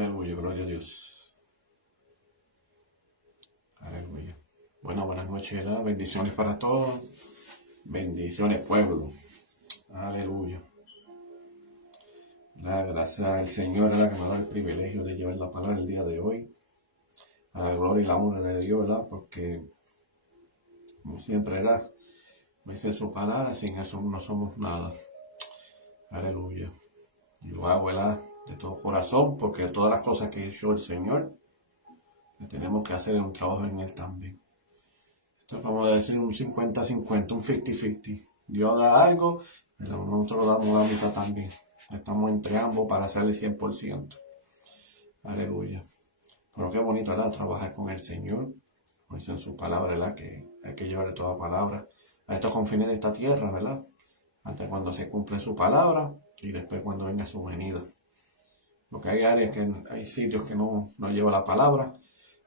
Aleluya, gloria a Dios. Aleluya. Bueno, buenas noches, ¿verdad? Bendiciones para todos. Bendiciones, pueblo. Aleluya. La gracia del Señor, ¿verdad? Que me da el privilegio de llevar la palabra el día de hoy. A la gloria y la honra de Dios, ¿verdad? Porque, como siempre, ¿verdad? Me dice su palabra, sin eso no somos nada. Aleluya. Y lo hago, ¿verdad? De todo corazón, porque todas las cosas que hizo el Señor, que tenemos que hacer un trabajo en Él también. Esto vamos a decir un 50-50, un 50-50. Dios da algo, pero nosotros damos la mitad también. Estamos entre ambos para hacerle 100%. Aleluya. Pero qué bonito, ¿verdad? Trabajar con el Señor. Como dice en su palabra, ¿verdad? Que hay que llevarle toda palabra a estos confines de esta tierra, ¿verdad? Antes cuando se cumple su palabra y después cuando venga su venida. Porque hay áreas hay sitios que no lleva la palabra,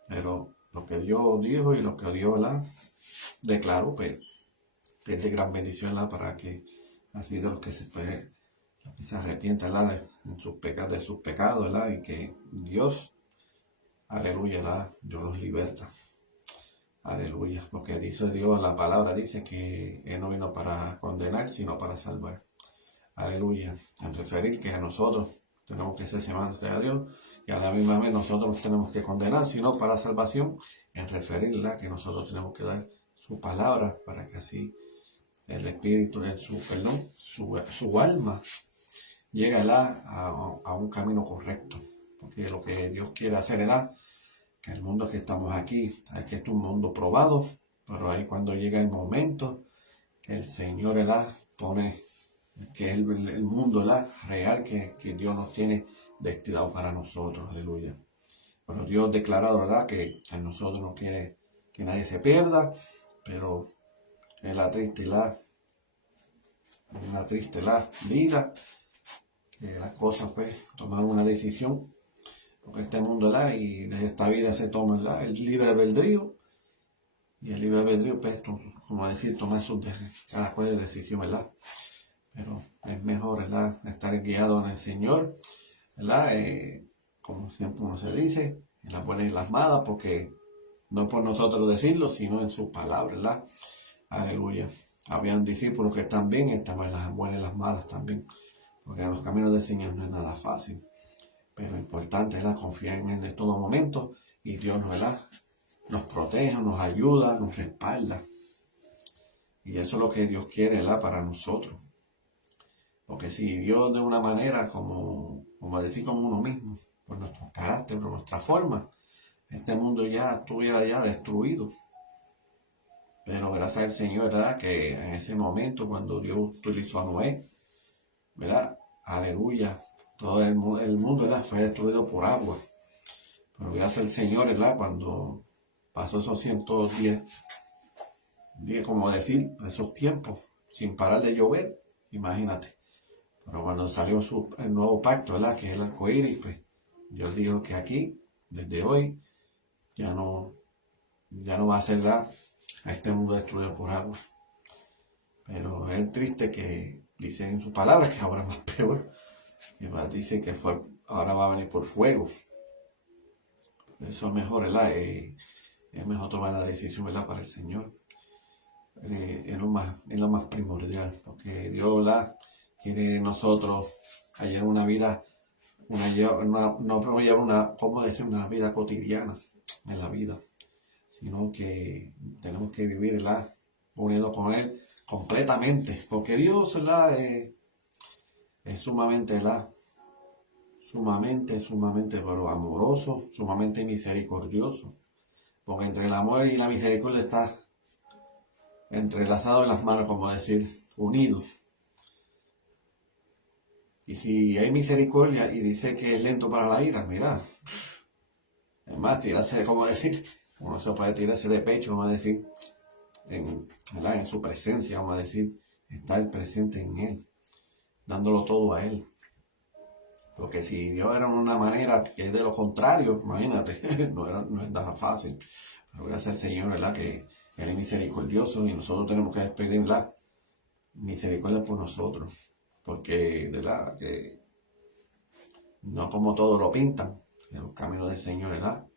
pero lo que Dios dijo y lo que Dios, ¿verdad? Declaró, pues, que es de gran bendición, ¿verdad? Para que así de los que se arrepientan, ¿verdad? De sus pecados, ¿verdad? Y que Dios, aleluya, ¿verdad? Dios los liberta. Aleluya. Porque dice Dios, la palabra dice que Él no vino para condenar, sino para salvar. Aleluya. En referir que a nosotros tenemos que ser semejantes a Dios y a la misma vez nosotros nos tenemos que condenar, sino para salvación, en referirla que nosotros tenemos que dar su palabra para que así el espíritu, su alma llegue a un camino correcto. Porque lo que Dios quiere hacer es que el mundo que estamos aquí, es que es un mundo probado, pero ahí cuando llega el momento que el Señor pone, que es el mundo real que Dios nos tiene destinado para nosotros, aleluya. Pero Dios declarado, ¿verdad? Que en nosotros no quiere que nadie se pierda, pero es la triste vida, que las cosas pues toman una decisión, porque este mundo y de esta vida se toma el libre albedrío, y el libre albedrío pues como decir, tomar cada cual de decisión, ¿verdad? Pero es mejor, ¿verdad? Estar guiado en el Señor, ¿verdad? Como siempre uno se dice, en las buenas y las malas, porque no por nosotros decirlo, sino en su palabra, ¿verdad? Aleluya. Habían discípulos que están bien, están en las buenas y las malas también, porque en los caminos del Señor no es nada fácil. Pero lo importante es confiar en Él en todo momento, y Dios, ¿verdad? Nos protege, nos ayuda, nos respalda. Y eso es lo que Dios quiere, ¿verdad? Para nosotros. Porque si Dios de una manera como decir como uno mismo, por nuestro carácter, por nuestra forma, este mundo ya estuviera ya destruido. Pero gracias al Señor, ¿verdad? Que en ese momento cuando Dios utilizó a Noé, ¿verdad? Aleluya. Todo el mundo, ¿verdad? Fue destruido por agua. Pero gracias al Señor, ¿verdad? Cuando pasó esos 110 días, como decir, esos tiempos, sin parar de llover, imagínate. Pero cuando salió el nuevo pacto, ¿verdad? Que es el arcoíris, pues Dios dijo que aquí, desde hoy, ya no va a ser a este mundo destruido por agua. Pero es triste que dice en sus palabras que ahora es más peor. Que dice que ahora va a venir por fuego. Eso es mejor, ¿verdad? Es mejor tomar la decisión, ¿verdad? Para el Señor. Es lo más primordial. Porque Dios, ¿verdad? Quiere nosotros hallar una vida, no podemos llevar una vida cotidiana en la vida, sino que tenemos que vivir, ¿verdad? Unidos con Él completamente, porque Dios, ¿verdad? Es sumamente, ¿verdad? Sumamente, pero amoroso, sumamente misericordioso, porque entre el amor y la misericordia está entrelazado en las manos, como decir, unidos. Y si hay misericordia y dice que es lento para la ira, mira, es más, tirarse, como decir, uno se puede tirarse de pecho, vamos a decir, en su presencia, vamos a decir, estar presente en Él, dándolo todo a Él. Porque si Dios era de una manera que es de lo contrario, imagínate, no es nada fácil. Pero gracias al Señor, ¿verdad? Que Él es misericordioso y nosotros tenemos que pedir la misericordia por nosotros. Porque, ¿verdad? Que no como todos lo pintan, que los caminos del Señor, ¿verdad?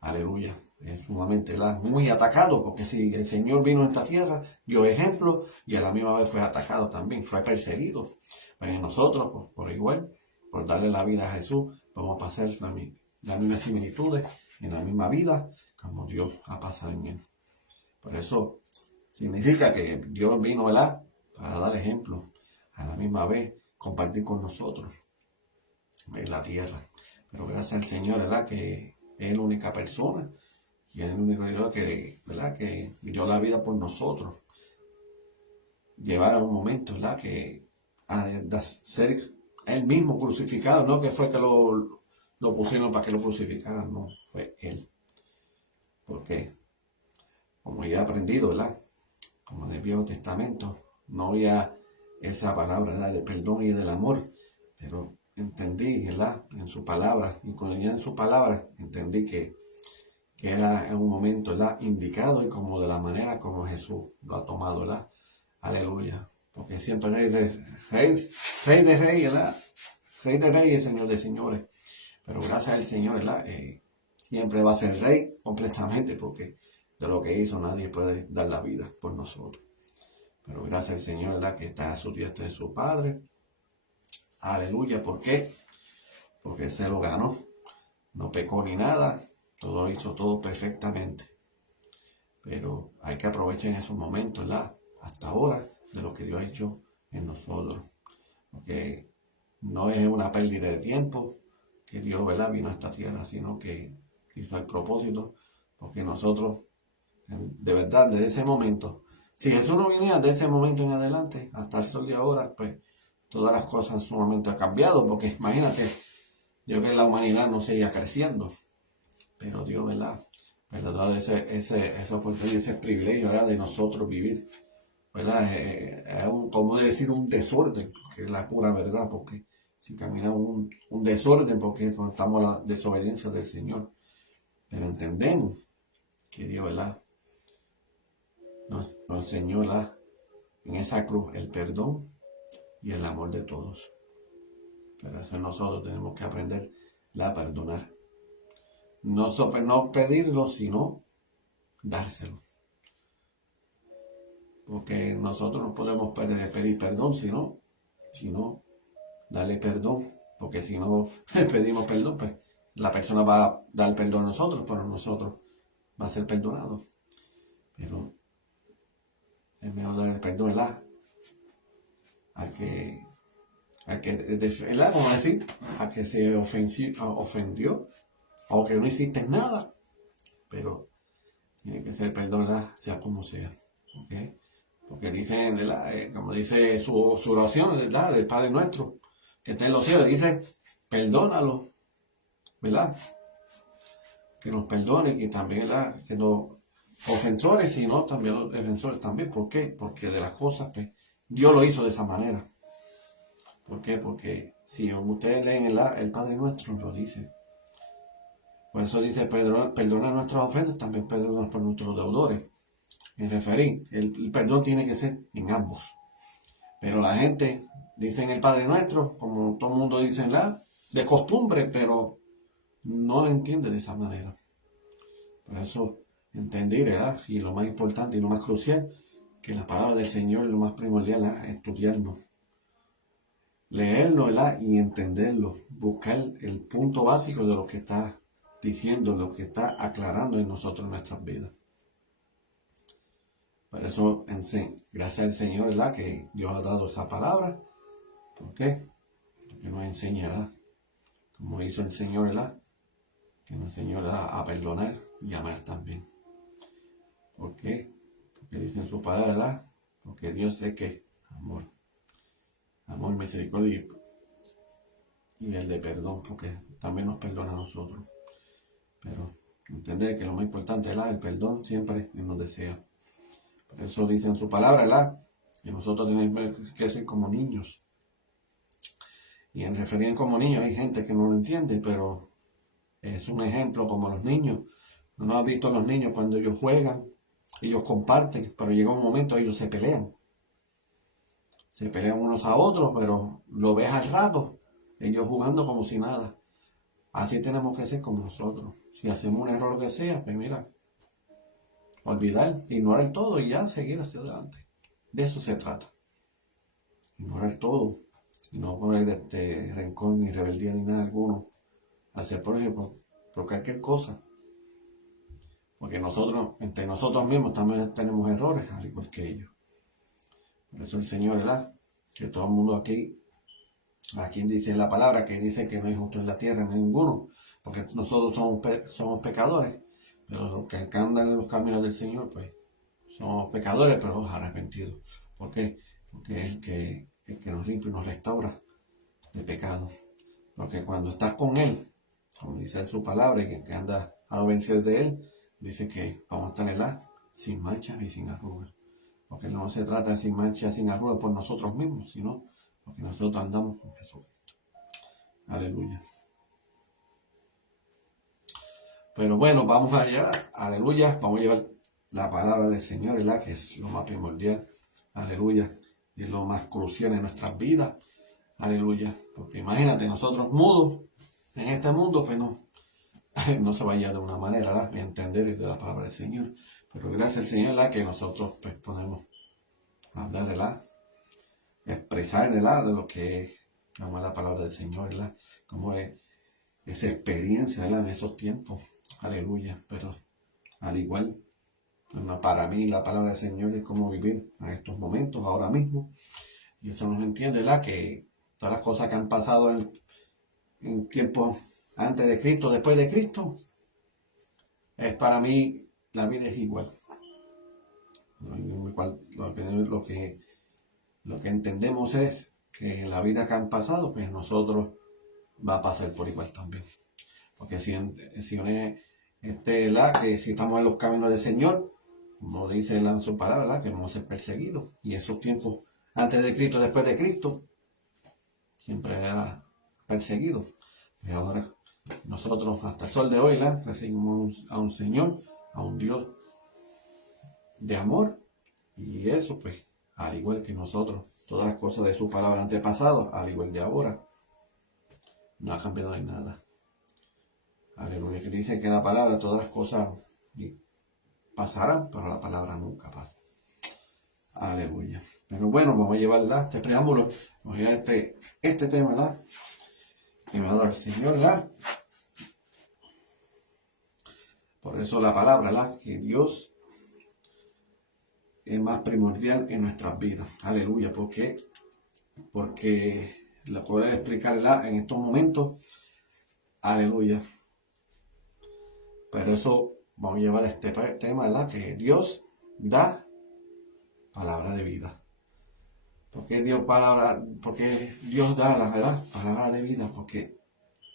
Aleluya. Es sumamente, ¿verdad? Muy atacado, porque si el Señor vino a esta tierra, dio ejemplo y a la misma vez fue atacado también, fue perseguido. Pero nosotros, por igual, por darle la vida a Jesús, vamos a pasar las mismas similitudes en la misma vida como Dios ha pasado en él. Por eso significa que Dios vino, ¿verdad?, para dar ejemplo, a la misma vez compartir con nosotros en la tierra. Pero gracias al Señor, ¿verdad?, que es la única persona y es el único Dios que, ¿verdad?, que dio la vida por nosotros. Llevar a un momento, ¿verdad?, que a ser él mismo crucificado, no que fue que lo pusieron para que lo crucificaran, no, fue él. Porque, como ya he aprendido, ¿verdad?, como en el Viejo Testamento, no había esa palabra, ¿verdad?, del perdón y del amor, pero entendí, ¿verdad?, en su palabra, y cuando ya en su palabra entendí que era en un momento, ¿verdad?, indicado y como de la manera como Jesús lo ha tomado, ¿verdad? Aleluya. Porque siempre rey de rey, ¿verdad? Rey de reyes, Señor de señores. Pero gracias al Señor, ¿verdad? Siempre va a ser rey completamente, porque de lo que hizo nadie puede dar la vida por nosotros. Pero gracias al Señor, ¿verdad?, que está a su diestra de su Padre. Aleluya. ¿Por qué? Porque se lo ganó. No pecó ni nada. Todo hizo todo perfectamente. Pero hay que aprovechar en esos momentos, ¿verdad?, hasta ahora, de lo que Dios ha hecho en nosotros. Porque no es una pérdida de tiempo que Dios, ¿verdad?, vino a esta tierra, sino que hizo el propósito. Porque nosotros, de verdad, desde ese momento, si Jesús no viniera de ese momento en adelante, hasta el sol de ahora, pues todas las cosas en su momento han cambiado. Porque imagínate, yo que la humanidad no seguía creciendo. Pero Dios, ¿verdad?, ¿verdad?, esa oportunidad, ese privilegio, ¿verdad?, de nosotros vivir, ¿verdad? Es como decir un desorden, que es la pura verdad, porque si caminamos un desorden, porque estamos a la desobediencia del Señor. Pero entendemos que Dios, ¿verdad?, nos enseñó, ¿verdad?, en esa cruz el perdón y el amor de todos. Pero eso nosotros tenemos que aprender a perdonar. No pedirlo, sino dárselo. Porque nosotros no podemos pedir perdón, sino darle perdón. Porque si no pedimos perdón, pues la persona va a dar perdón a nosotros, pero nosotros va a ser perdonado. Pero es mejor dar el perdón, ¿verdad?, al que ¿verdad?, como decir, a que se ofendió, o que no hiciste nada, pero tiene que ser perdón, ¿verdad?, sea como sea. ¿Okay? Porque dicen, ¿verdad?, como dice su oración, ¿verdad?, del Padre Nuestro, que está en los cielos, dice, perdónalo, ¿verdad?, que nos perdone, que también, ¿verdad?, que los ofensores, sino también los defensores también. ¿Por qué? Porque de las cosas, pues, Dios lo hizo de esa manera. ¿Por qué? Porque si ustedes leen el Padre Nuestro, lo dice. Por eso dice, perdona nuestras ofensas, también perdona por nuestros deudores. Me referí, el perdón tiene que ser en ambos. Pero la gente dice en el Padre Nuestro, como todo el mundo dice de costumbre, pero no lo entiende de esa manera. Por eso entendí, ¿verdad?, y lo más importante y lo más crucial, que la palabra del Señor es lo más primordial, estudiarlo, leerlo, ¿verdad?, y entenderlo, buscar el punto básico de lo que está diciendo, lo que está aclarando en nosotros, en nuestras vidas. Por eso, gracias al Señor, ¿verdad?, que Dios ha dado esa palabra. ¿Por qué? Porque nos enseñará, como hizo el Señor, ¿verdad?, que nos enseñó a perdonar y amar también. ¿Por qué? Porque dice en su palabra, ¿verdad?, porque Dios es que amor, misericordia y el de perdón, porque también nos perdona a nosotros. Pero entender que lo más importante, ¿verdad?, el perdón siempre nos desea. Por eso dice en su palabra, ¿verdad?, que nosotros tenemos que ser como niños. Y en referir como niños hay gente que no lo entiende, pero es un ejemplo como los niños. ¿No has visto a los niños cuando ellos juegan? Ellos comparten, pero llega un momento ellos se pelean. Se pelean unos a otros, pero lo ves al rato, ellos jugando como si nada. Así tenemos que ser como nosotros. Si hacemos un error, lo que sea, pues mira, olvidar, ignorar todo y ya seguir hacia adelante. De eso se trata. Ignorar todo. Y no poner rencor ni rebeldía ni nada alguno. Hacer, por ejemplo, por cualquier cosa. Porque nosotros, entre nosotros mismos, también tenemos errores, al igual que ellos. Por eso el Señor, ¿verdad? Que todo el mundo aquí dice la palabra, que dice que no hay justo en la tierra, no hay ninguno. Porque nosotros somos pecadores. Pero los que andan en los caminos del Señor, pues, somos pecadores, pero arrepentidos. ¿Por qué? Porque es el que nos limpia y nos restaura de pecado. Porque cuando estás con Él, como dice en su palabra, y que anda a obedecer de Él, dice que vamos a estar en la sin mancha y sin arrugas. Porque no se trata de sin mancha y sin arrugas por nosotros mismos, sino porque nosotros andamos con Jesucristo. Aleluya. Pero bueno, vamos a llevar, aleluya, vamos a llevar la palabra del Señor, ¿verdad? Que es lo más primordial, aleluya, y es lo más crucial en nuestras vidas, aleluya. Porque imagínate, nosotros mudos en este mundo, pues no se vaya de una manera, ¿verdad? Entender de la palabra del Señor. Pero gracias al Señor, ¿verdad? Que nosotros pues podemos hablar, ¿verdad? Expresar, ¿verdad? De lo que es la palabra del Señor, ¿verdad? Como es esa experiencia, ¿verdad? En esos tiempos, aleluya. Pero al igual, para mí la palabra del Señor es como vivir a estos momentos, ahora mismo. Y eso nos entiende, ¿verdad? Que todas las cosas que han pasado en tiempos antes de Cristo, después de Cristo, es para mí, la vida es igual. Lo que entendemos es que en la vida que han pasado, pues nosotros va a pasar por igual también. Porque si que si estamos en los caminos del Señor, como dice en su palabra, ¿verdad? Que vamos a ser perseguidos. Y esos tiempos, antes de Cristo, después de Cristo, siempre era perseguido. Y ahora nosotros, hasta el sol de hoy, recibimos a un Señor, a un Dios de amor. Y eso, pues, al igual que nosotros, todas las cosas de su palabra antepasado, al igual de ahora, no ha cambiado en nada. Aleluya, que dice que la palabra, todas las cosas pasarán, pero la palabra nunca pasa. Aleluya. Pero bueno, vamos a llevar este preámbulo, vamos a llevar este tema, ¿verdad? Que me ha dado el Señor, ¿verdad? Por eso la palabra, ¿verdad? Que Dios es más primordial en nuestras vidas. Aleluya, porque lo puedo explicar, ¿verdad? En estos momentos. Aleluya. Pero eso vamos a llevar este tema, ¿verdad? Que Dios da palabra de vida. Porque Dios da la verdad, palabra de vida, porque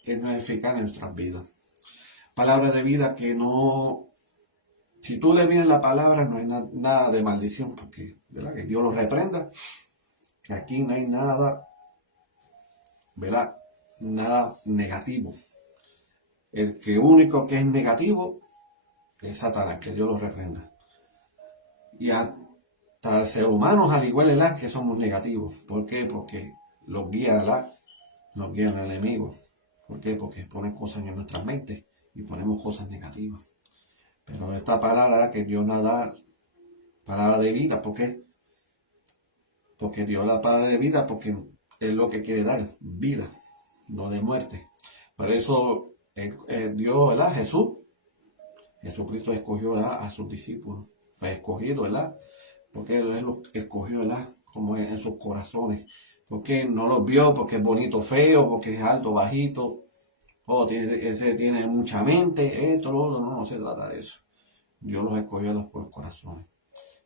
Él nos edifica en nuestras vidas. Palabra de vida que no, si tú le vienes la palabra, no hay nada de maldición, porque, ¿verdad? Que Dios lo reprenda, que aquí no hay nada, ¿verdad? Nada negativo. El que único que es negativo es Satanás, que Dios lo reprenda. Y hasta los seres humanos, al igual, ¿verdad? Que somos negativos. ¿Por qué? Porque los guía, ¿verdad? Nos guía el enemigo. ¿Por qué? Porque pone cosas en nuestras mentes y ponemos cosas negativas. Pero esta palabra que Dios nos da, palabra de vida, ¿por qué? Porque Dios da palabra de vida, porque es lo que quiere dar, vida, no de muerte. Por eso Dios, ¿verdad? Jesucristo escogió, ¿verdad? A sus discípulos. Fue escogido, ¿verdad? Porque Él los escogió, ¿verdad? Como en sus corazones. Porque no los vio porque es bonito, feo, porque es alto, bajito. Ese tiene mucha mente, esto, lo otro. No se trata de eso. Dios los escogió por los corazones.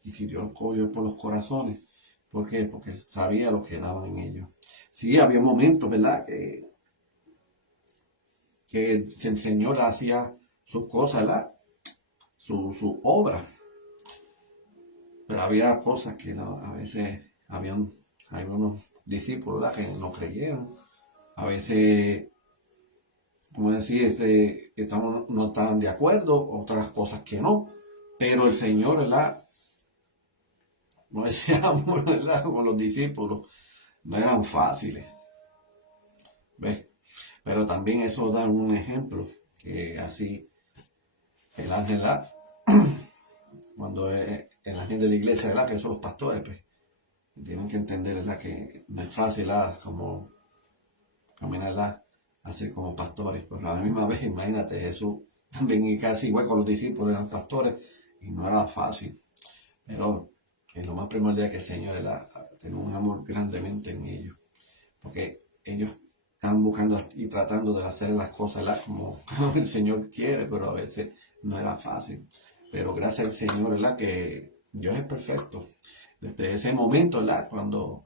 Y si Dios los escogió por los corazones, ¿por qué? Porque sabía lo que daban en ellos. Sí, había momentos, ¿verdad? Que el Señor hacía sus cosas, ¿verdad? Su obra. Pero había cosas que a veces habían algunos discípulos, ¿verdad? Que no creyeron. A veces, como decir, no estaban de acuerdo, otras cosas que no. Pero el Señor, ¿verdad? No decíamos, ¿verdad? Como los discípulos, no eran fáciles. ¿Ves? Pero también eso da un ejemplo, que así el ángel, ¿verdad? Cuando es el ángel de la iglesia, ¿verdad? Que son los pastores, pues tienen que entender, ¿verdad? Que no es fácil, ¿verdad? Como caminar, ¿verdad? Así como pastores. Pero a la misma vez, imagínate, Jesús también y casi igual con los discípulos eran pastores y no era fácil. Pero es lo más primordial que el Señor, ¿verdad? Tiene un amor grandemente en ellos. Porque ellos están buscando y tratando de hacer las cosas, ¿verdad? Como el Señor quiere, pero a veces no era fácil. Pero gracias al Señor, ¿verdad? Que Dios es perfecto. Desde ese momento, ¿verdad? Cuando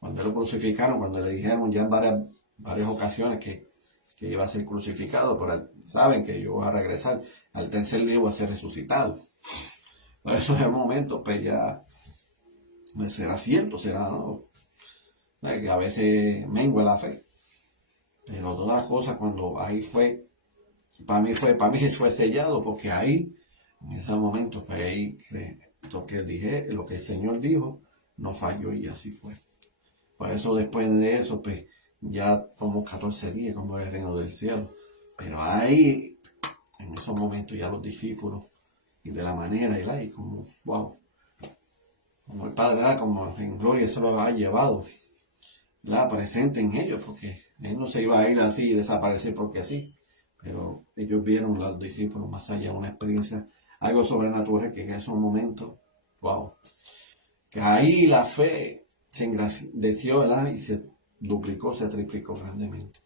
lo crucificaron, cuando le dijeron ya en varias ocasiones que iba a ser crucificado, pero saben que yo voy a regresar al tercer día, voy a ser resucitado. Pero eso es el momento, pues ya será cierto, será, ¿no? Que a veces mengua la fe. Pero todas las cosas cuando ahí para mí fue sellado, porque ahí, en ese momento, pues ahí lo que el Señor dijo, no falló y así fue. Por eso después de eso, pues ya como 14 días como el reino del cielo. Pero ahí, en esos momentos ya los discípulos, y de la manera, y como, wow, como el Padre, ¿verdad? Como en gloria se lo ha llevado, ¿verdad? Presente en ellos, porque él no se iba a ir así y desaparecer porque así. Pero ellos vieron, los discípulos, más allá, una experiencia, algo sobrenatural que en esos momentos, wow, que ahí la fe se engrandeció, ¿verdad? Y se duplicó, se triplicó grandemente.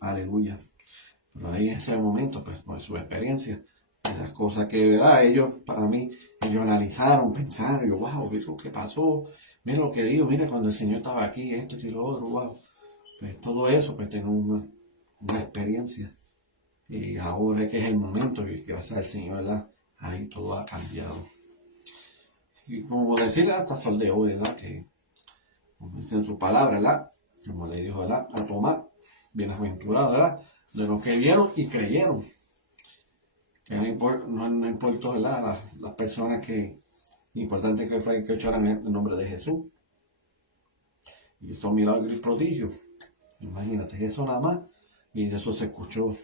Aleluya. Pero ahí en ese momento, pues su experiencia, las cosas que, ¿verdad? Ellos, para mí, ellos analizaron, pensaron, yo, wow, ¿viste qué pasó? Mira lo que dijo, mira cuando el Señor estaba aquí, esto y lo otro, wow. Pues todo eso, pues tengo una experiencia. Y ahora que es el momento, y que va a ser el Señor, ¿verdad? Ahí todo ha cambiado. Y como decir hasta sol de hoy, ¿verdad? Que, como dice en su palabra, ¿verdad? Como le dijo, ¿verdad? A Tomás, bienaventurado, ¿verdad? De los que vieron y creyeron. Que no importó, ¿verdad? Las personas que, importante que fue que echaran el nombre de Jesús. Y estos milagros y prodigios. Imagínate, eso nada más. Y eso se escuchó,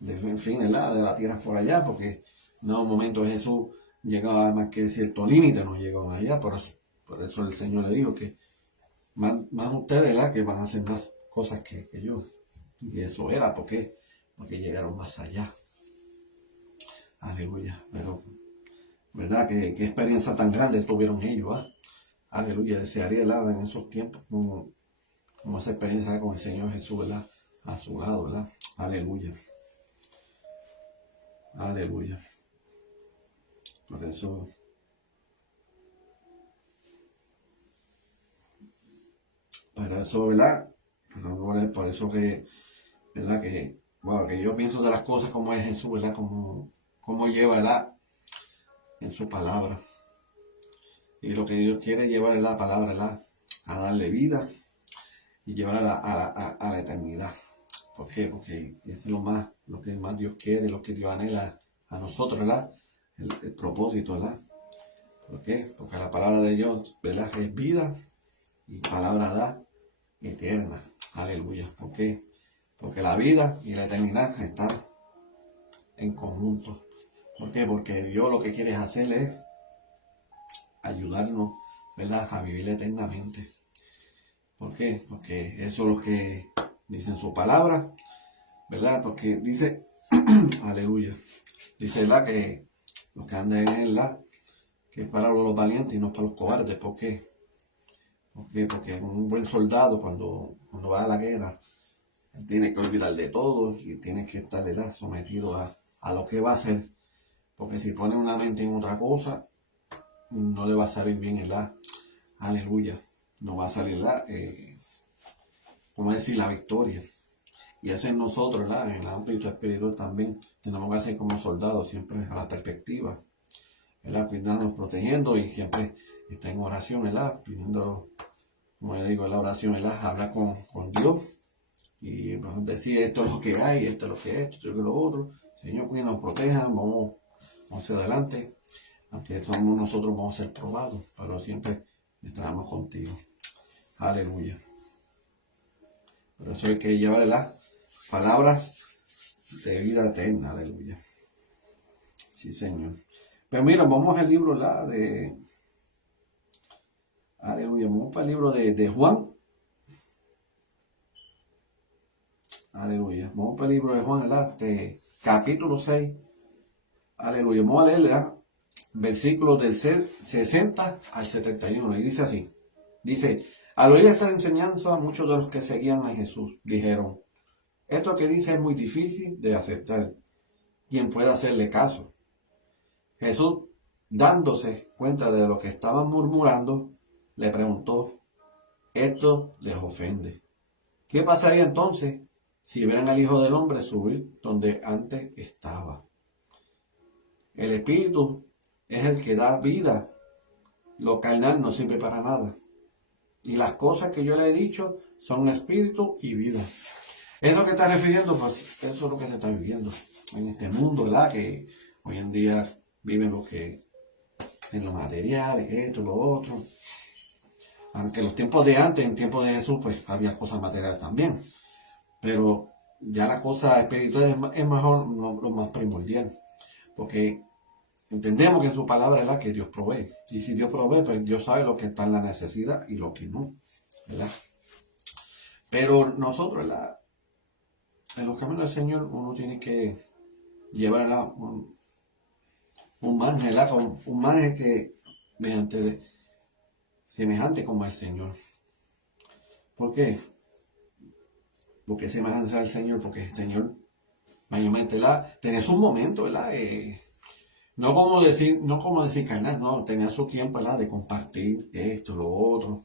en fin, ¿verdad? De la tierra por allá, porque en un momento Jesús llegaba más que cierto límite, no llegó más allá. Por eso el Señor le dijo que más ustedes, ¿verdad? Que van a hacer más cosas que yo. Y eso era porque llegaron más allá. Aleluya. Pero, ¿verdad? ¿Qué experiencia tan grande tuvieron ellos? ¿Ah? Aleluya. Desearía, ¿verdad? En esos tiempos, como esa experiencia con el Señor Jesús, ¿verdad? A su lado, ¿verdad? Aleluya. Aleluya. Por eso, ¿verdad? Por eso que, ¿verdad? Que, bueno, que yo pienso de las cosas como es Jesús, ¿verdad? Como lleva, ¿verdad? En su palabra. Y lo que Dios quiere es llevar la palabra, ¿verdad? A darle vida y llevarla a la eternidad. ¿Por qué? Porque es lo que más Dios quiere, lo que Dios anhela a nosotros, ¿verdad? El propósito, ¿verdad? ¿Por qué? Porque la palabra de Dios, ¿verdad? Es vida y palabra da eterna. Aleluya. ¿Por qué? Porque la vida y la eternidad están en conjunto. ¿Por qué? Porque Dios lo que quiere hacer es ayudarnos, ¿verdad? A vivir eternamente. ¿Por qué? Porque eso es lo que dice en su palabra, ¿verdad? Porque dice, aleluya, dice la que los que andan en él, que es para los valientes y no para los cobardes. ¿Por qué? Porque un buen soldado cuando va a la guerra, él tiene que olvidar de todo y tiene que estar, ¿verdad? Sometido a lo que va a hacer. Porque si pone una mente en otra cosa, no le va a salir bien, ¿verdad? Aleluya. No va a salir, ¿verdad? Como decir, la victoria. Y eso en nosotros, ¿verdad? En el ámbito espiritual también tenemos que hacer como soldados, siempre a la perspectiva, ¿verdad? Cuidarnos, protegiendo y siempre estar en oración, ¿verdad? Pidiendo, como yo digo, la oración, ¿verdad? Hablar con Dios y decir esto es lo que hay, esto es lo que es, esto es lo otro. Señor, que nos protejan, vamos hacia adelante. Aunque somos nosotros, vamos a ser probados, pero siempre estaremos contigo. Aleluya. Por eso hay que llevar las palabras de vida eterna, aleluya. Sí, Señor. Pero mira, vamos al libro aleluya, vamos para el libro de Juan. Aleluya. Vamos para el libro de Juan, ¿verdad? Capítulo 6. Aleluya. Vamos a leer, ¿verdad? Versículos del 60 al 71. Y dice así. Dice, al oír esta enseñanza, muchos de los que seguían a Jesús dijeron, esto que dice es muy difícil de aceptar. ¿Quién puede hacerle caso? Jesús, dándose cuenta de lo que estaban murmurando, le preguntó, ¿esto les ofende? ¿Qué pasaría entonces si vieran al Hijo del Hombre subir donde antes estaba? El Espíritu es el que da vida. Lo carnal no sirve para nada. Y las cosas que yo le he dicho son espíritu y vida. Eso que está refiriendo, pues eso es lo que se está viviendo en este mundo, ¿verdad? Que hoy en día viven lo que en lo material, esto, lo otro. Aunque en los tiempos de antes, en tiempos de Jesús, pues había cosas materiales también. Pero ya la cosa espiritual es mejor lo más primordial. Porque entendemos que en su palabra es la que Dios provee. Y si Dios provee, pues Dios sabe lo que está en la necesidad y lo que no, ¿verdad? Pero nosotros, ¿verdad? En los caminos del Señor uno tiene que llevar un margen, ¿verdad? Un margen que mediante semejante como el Señor. ¿Por qué? Porque semejante al Señor, porque el Señor mayormente, ¿verdad? Tenía sus momentos, ¿verdad? No como decir carnal, no, tenía su tiempo, ¿verdad? De compartir esto, lo otro,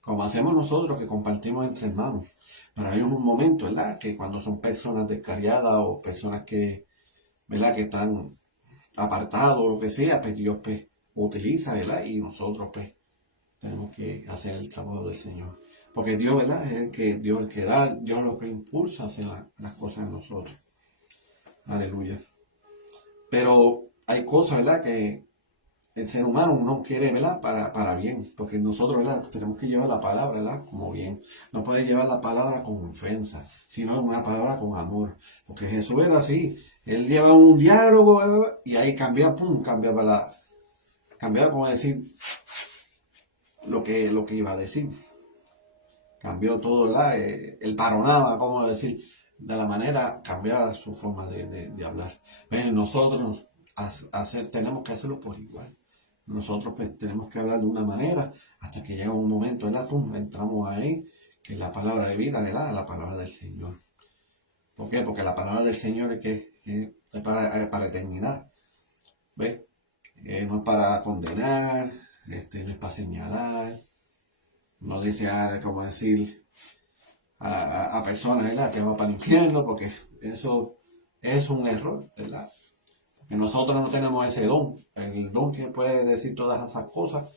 como hacemos nosotros que compartimos entre hermanos. Pero hay un momento, ¿verdad? Que cuando son personas descarriadas o personas que, ¿verdad? Que están apartados o lo que sea, pues Dios pues utiliza, ¿verdad? Y nosotros pues tenemos que hacer el trabajo del Señor. Porque Dios, ¿verdad? Es Dios el que da, Dios es lo que impulsa a hacer las cosas en nosotros. Aleluya. Pero hay cosas, ¿verdad? Que el ser humano no quiere, ¿verdad? Para bien. Porque nosotros, ¿verdad? Tenemos que llevar la palabra, ¿verdad? Como bien. No puede llevar la palabra con ofensa, sino una palabra con amor. Porque Jesús era así. Él lleva un diálogo y ahí cambiaba como decir lo que iba a decir. Cambió todo, ¿verdad? El panorama, como decir, de la manera, cambiaba su forma de hablar. Nosotros tenemos que hacerlo por igual. Nosotros pues tenemos que hablar de una manera hasta que llega un momento, ¿verdad? Pum, entramos ahí, que es la palabra de vida, ¿verdad? La palabra del Señor. ¿Por qué? Porque la palabra del Señor es para eternidad. ¿Ves? No es para condenar, no es para señalar, no desear, como decir, a personas, ¿verdad? Que van para el infierno, porque eso es un error, ¿verdad? Porque nosotros no tenemos ese don. El don que puede decir todas esas cosas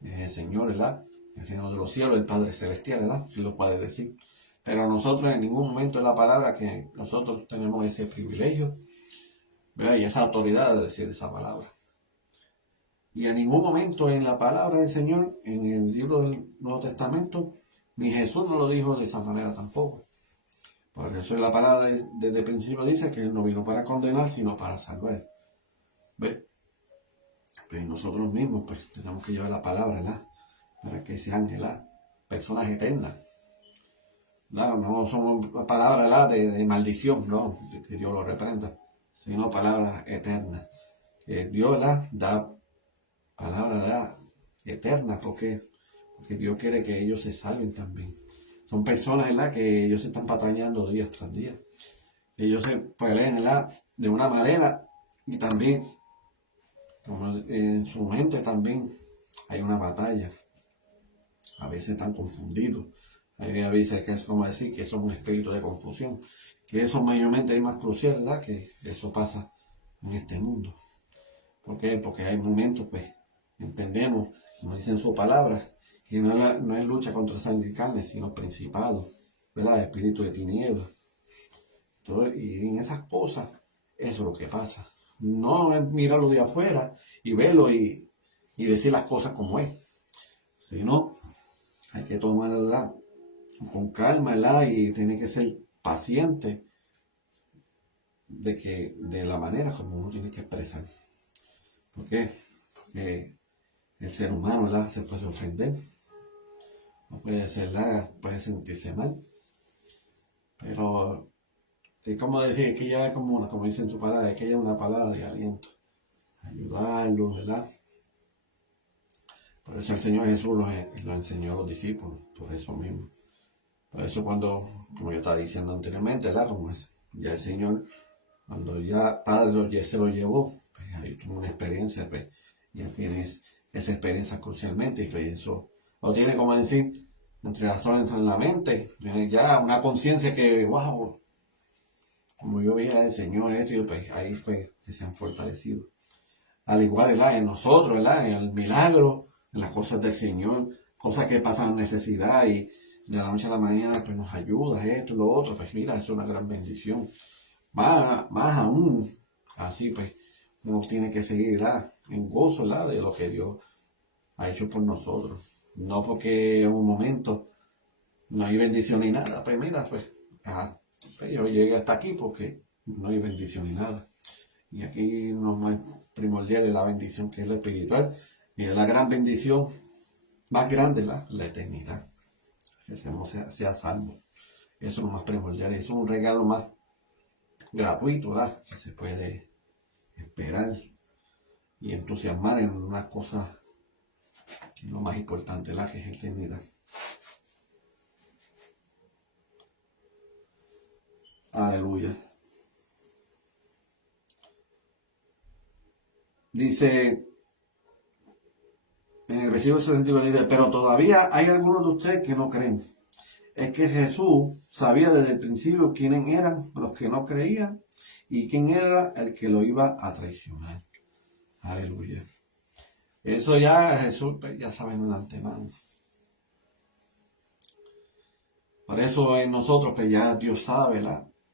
es el Señor, ¿verdad? El Señor de los cielos, el Padre Celestial, ¿verdad? Sí lo puede decir. Pero nosotros en ningún momento es la palabra que nosotros tenemos ese privilegio, ¿verdad? Y esa autoridad de decir esa palabra. Y en ningún momento en la palabra del Señor, en el libro del Nuevo Testamento, ni Jesús no lo dijo de esa manera tampoco. Por eso la palabra desde el principio dice que Él no vino para condenar, sino para salvar. ¿Ves? Pues nosotros mismos pues tenemos que llevar la palabra, ¿verdad? Para que sean, ¿verdad? Personas eternas. ¿Verdad? No somos palabras, ¿verdad? de maldición, no, que Dios lo reprenda, sino palabras eternas. Que Dios, ¿verdad? Da palabras, ¿verdad? Eternas, porque Dios quiere que ellos se salven también. Son personas, ¿verdad? Que ellos se están patrañando día tras día. Ellos se pelean, ¿verdad? De una manera y también, como en su mente también hay una batalla. A veces están confundidos. Hay veces que es como decir que son un espíritu de confusión. Que eso mayormente es más crucial, ¿verdad? Que eso pasa en este mundo. ¿Por qué? Porque hay momentos, pues, entendemos, como dicen sus palabras, que no es lucha contra sangre y carne, sino principados, ¿verdad? Espíritu de tinieblas. Entonces, y en esas cosas, eso es lo que pasa. No es mirarlo de afuera y verlo y decir las cosas como es, sino hay que tomar con calma, ¿verdad? Y tiene que ser paciente de la manera como uno tiene que expresar. ¿Por qué? Porque el ser humano, ¿verdad? Se puede ofender, no puede ser, ¿verdad? Puede sentirse mal, pero es como decir, es que ya es como, como dice en su palabra, es que ya es una palabra de aliento, ayudarlo, ¿verdad? Por eso el Señor Jesús lo enseñó a los discípulos, por eso mismo. Por eso cuando, como yo estaba diciendo anteriormente, ¿verdad? Como es, ya el Señor, cuando ya Padre se lo llevó, pues ahí tuvo una experiencia, pues ya tienes esa experiencia crucialmente y pues eso lo tiene como decir, entre las horas en la mente, tiene ya una conciencia que, wow, como yo veía al Señor esto, y pues ahí fue que se han fortalecido. Al igual, ¿verdad? En nosotros, ¿verdad? En el milagro, en las cosas del Señor, cosas que pasan necesidad y de la noche a la mañana, pues nos ayuda, esto y lo otro, pues mira, es una gran bendición. Más aún, así pues, uno tiene que seguir, ¿verdad? En gozo, ¿verdad? De lo que Dios ha hecho por nosotros. No porque en un momento no hay bendición ni nada, pues mira, pues, pues yo llegué hasta aquí porque no hay bendición ni nada. Y aquí lo más primordial es la bendición que es la espiritual. Y es la gran bendición más grande, la eternidad. Que sea salvo. Eso es lo más primordial. Eso es un regalo más gratuito, ¿verdad? Que se puede esperar y entusiasmar en una cosa que es lo más importante, ¿verdad? Que es la eternidad. Aleluya. Dice en el versículo 64, dice, pero todavía hay algunos de ustedes que no creen. Es que Jesús sabía desde el principio quiénes eran los que no creían y quién era el que lo iba a traicionar. Aleluya. Eso ya Jesús ya sabe de antemano. Por eso en nosotros pues ya Dios sabe,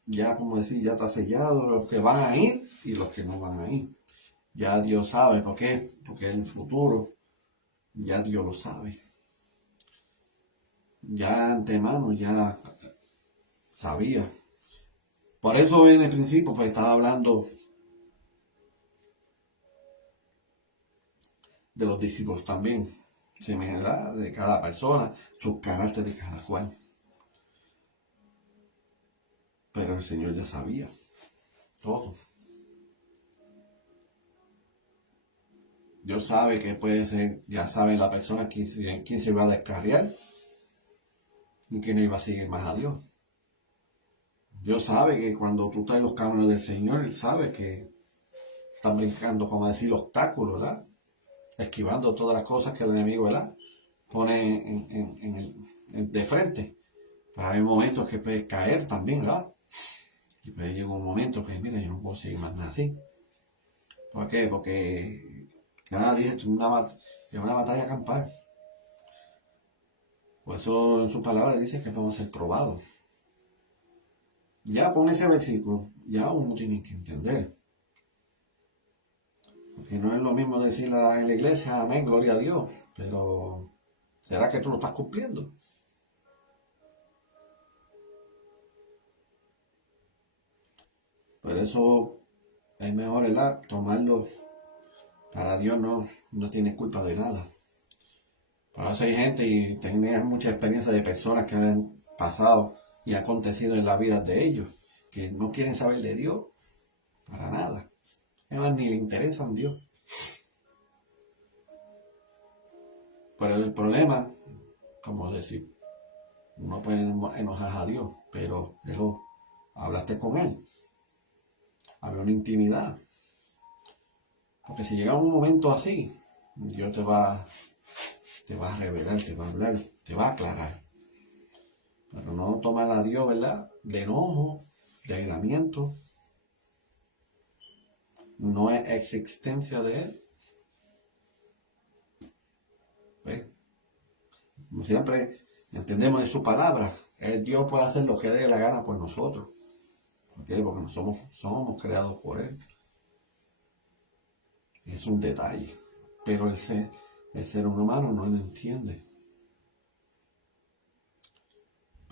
ya como decir, ya está sellado los que van a ir y los que no van a ir. Ya Dios sabe, ¿por qué? Porque en el futuro ya Dios lo sabe. Ya antemano ya sabía. Por eso en el principio pues estaba hablando de los discípulos también, semejanza de cada persona, sus caracteres de cada cual. Pero el Señor ya sabía todo. Dios sabe que puede ser, ya sabe la persona quién se va a descarriar y quién no iba a seguir más a Dios. Dios sabe que cuando tú estás en los caminos del Señor, Él sabe que están brincando, como decir, obstáculos, ¿verdad? Esquivando todas las cosas que el enemigo, ¿verdad? Pone de frente. Pero hay momentos que puede caer también, ¿verdad? Y pues llega un momento que, mira, yo no puedo seguir más nada así. ¿Por qué? Porque cada día es una batalla campal. Por eso en sus palabras dice que vamos a ser probados. Ya con ese versículo, ya uno tiene que entender. Porque no es lo mismo decirla en la iglesia, amén, gloria a Dios. Pero, ¿será que tú lo estás cumpliendo? Por eso es mejor, ¿verdad? Tomarlo. Para Dios no tiene culpa de nada. Para eso hay gente y tenía mucha experiencia de personas que han pasado y acontecido en la vida de ellos, que no quieren saber de Dios para nada. Además, ni le interesa a Dios. Pero el problema, como decir, uno puede enojar a Dios, pero hablaste con Él, había una intimidad. Porque si llega un momento así, Dios te va a revelar, te va a hablar, te va a aclarar. Pero no tomar a Dios, ¿verdad? De enojo, de aislamiento. No es existencia de Él. ¿Ves? Como siempre entendemos de su palabra. Dios puede hacer lo que dé la gana por nosotros. ¿Por qué? Porque somos creados por Él. Es un detalle. Pero el ser humano no lo entiende.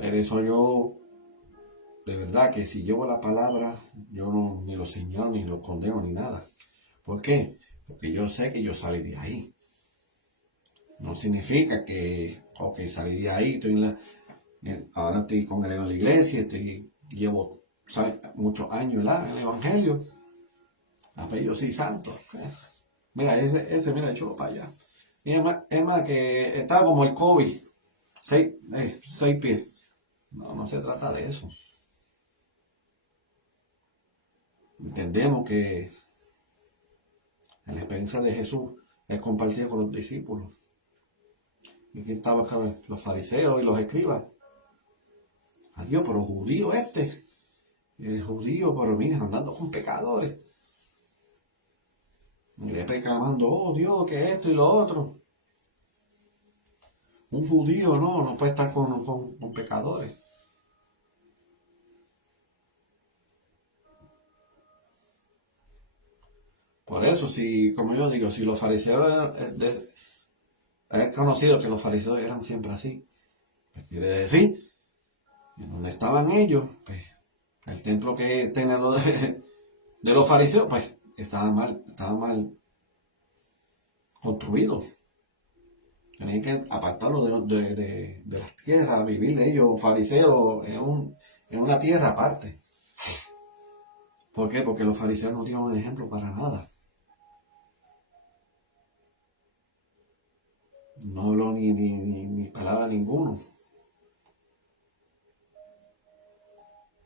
Pero eso yo, de verdad que si llevo la palabra, yo no, ni lo señalo, ni lo condeno, ni nada. ¿Por qué? Porque yo sé que yo salí de ahí. No significa que, ok, salí de ahí, ahora estoy congregado en la iglesia, llevo muchos años, ¿verdad?, en el evangelio. Apellido sí santo. Mira, mira, echó para allá. Y es más que está como el COVID, 6 pies. No, no se trata de eso. Entendemos que la experiencia de Jesús es compartida con los discípulos. ¿Y quién estaba acá? Los fariseos y los escribas. Adiós, pero judío el judío, pero mira, andando con pecadores. Y le reclamando, oh Dios, que esto y lo otro. Un judío no puede estar con pecadores. Por eso, si, como yo digo, si los fariseos es conocido que los fariseos eran siempre así, pues quiere decir, en donde estaban ellos, pues el templo que tenían de los fariseos, pues estaba mal construido. Tenían que apartarlo de las tierras, vivir de ellos, fariseos, en una tierra aparte. ¿Por qué? Porque los fariseos no dieron un ejemplo para nada. No habló ni palabra ninguno.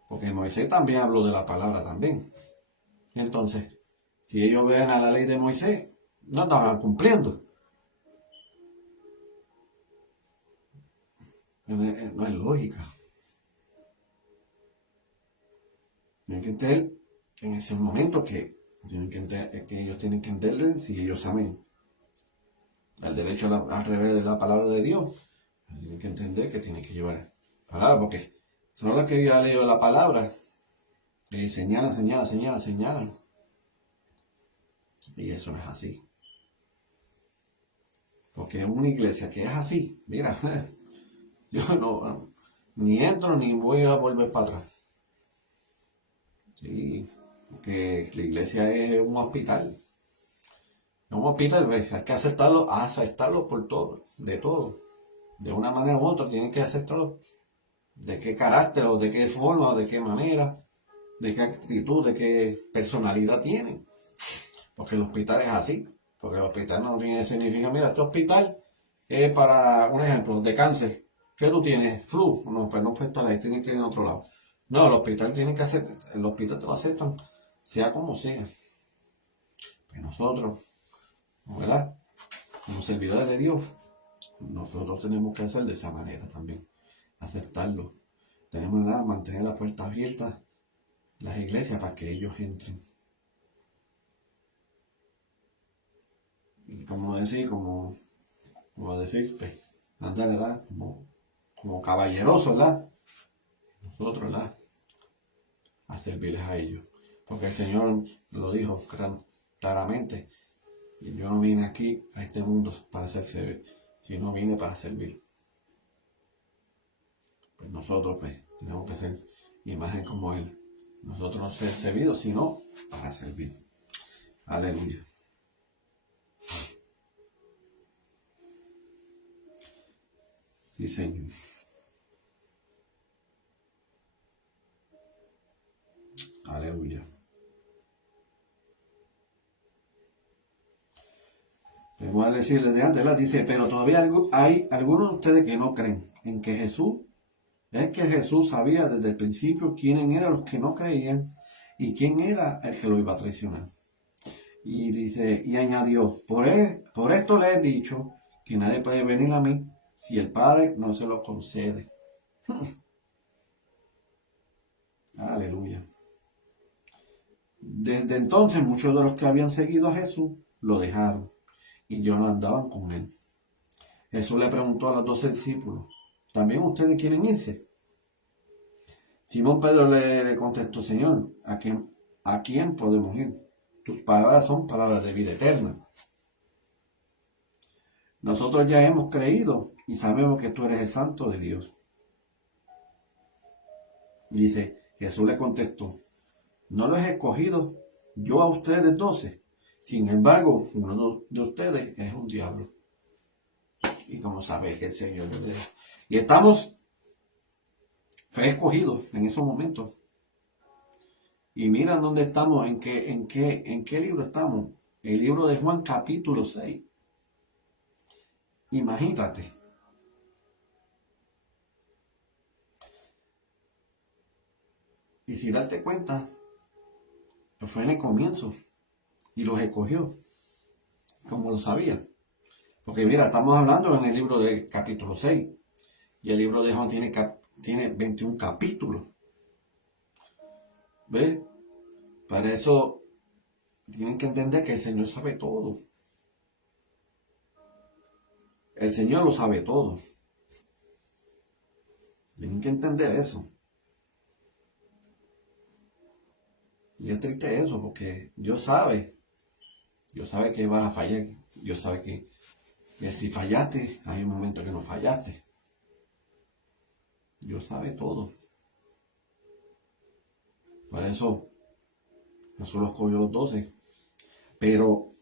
Porque Moisés también habló de la palabra también. Entonces, si ellos vean a la ley de Moisés, no estaban cumpliendo. No es lógica. Tienen que entender en ese momento que ellos tienen que entender si ellos saben el derecho al revés de la palabra de Dios. Tienen que entender que tienen que llevar palabra, porque son los que ya leído la palabra y señalan. Y eso no es así. Porque en una iglesia que es así, mira, yo no, ni entro ni voy a volver para atrás. Sí, porque la iglesia es un hospital. Un hospital, pues, hay que aceptarlo por todo, de todo. De una manera u otra tienen que aceptarlo. De qué carácter, o de qué forma, o de qué manera, de qué actitud, de qué personalidad tienen. Porque el hospital es así. Porque el hospital no tiene significa, mira, este hospital es para, un ejemplo, de cáncer. ¿Qué tú tienes? Flu. No, pues no puede estar ahí, tienes que ir en otro lado. No, el hospital tiene que hacer, el hospital te lo aceptan, sea como sea. Pues nosotros, ¿verdad?, como servidores de Dios, nosotros tenemos que hacer de esa manera también, aceptarlo. Tenemos que mantener la puerta abierta, las iglesias, para que ellos entren. Y como decir, pues, andar, ¿verdad?, como caballerosos, ¿verdad?, nosotros, ¿verdad?, a servirles a ellos. Porque el Señor lo dijo claramente. Y yo no vine aquí a este mundo para ser servido, sino vine para servir. Pues nosotros, pues, tenemos que ser imagen como Él. Nosotros no ser servidos, sino para servir. Aleluya. Sí, Señor. Aleluya. Vamos a decirle de antes, ¿verdad? Dice, pero todavía hay algunos de ustedes que no creen en que Jesús sabía desde el principio quiénes eran los que no creían y quién era el que lo iba a traicionar. Y dice, y añadió, por esto le he dicho que nadie puede venir a mí si el Padre no se lo concede. Aleluya. Desde entonces muchos de los que habían seguido a Jesús lo dejaron y ya no andaban con él. Jesús le preguntó a los 12 discípulos, ¿también ustedes quieren irse? Simón Pedro le contestó, Señor, ¿a quién podemos ir? Tus palabras son palabras de vida eterna. Nosotros ya hemos creído y sabemos que tú eres el Santo de Dios. Dice, Jesús le contestó, no los he escogido yo a ustedes 12. Sin embargo, uno de ustedes es un diablo. Y como sabe que el Señor le dijo. Y fue escogidos en esos momentos. Y mira dónde estamos, en qué libro estamos. El libro de Juan capítulo 6. Imagínate. Y si darte cuenta, fue en el comienzo. Y los escogió. Como lo sabía. Porque mira, estamos hablando en el libro de capítulo 6. Y el libro de Juan tiene 21 capítulos. ¿Ves? Para eso tienen que entender que el Señor sabe todo. El Señor lo sabe todo. Tienen que entender eso. Y es triste eso, porque Dios sabe que vas a fallar. Dios sabe que si fallaste, hay un momento que no fallaste. Dios sabe todo. Por eso Jesús los cogió los 12. Pero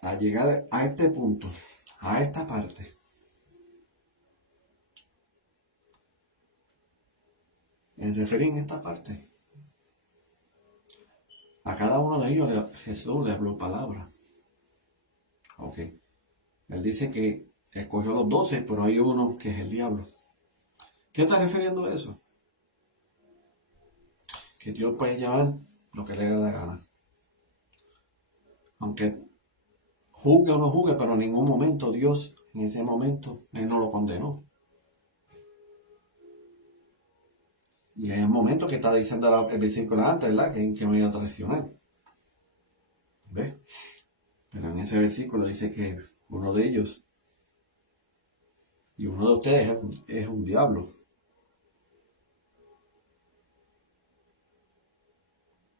al llegar a este punto, a esta parte, en referir en esta parte, a cada uno de ellos Jesús le habló palabra. Ok. Él dice que escogió los 12, pero hay uno que es el diablo. ¿Qué está refiriendo a eso? Que Dios puede llamar lo que le dé la gana. Aunque juzgue o no juzgue, pero en ningún momento Dios, en ese momento, Él no lo condenó. Y hay un momento que está diciendo el versículo antes, ¿verdad? Que me iba a traicionar. ¿Ves? Pero en ese versículo dice que uno de ellos y uno de ustedes es un diablo.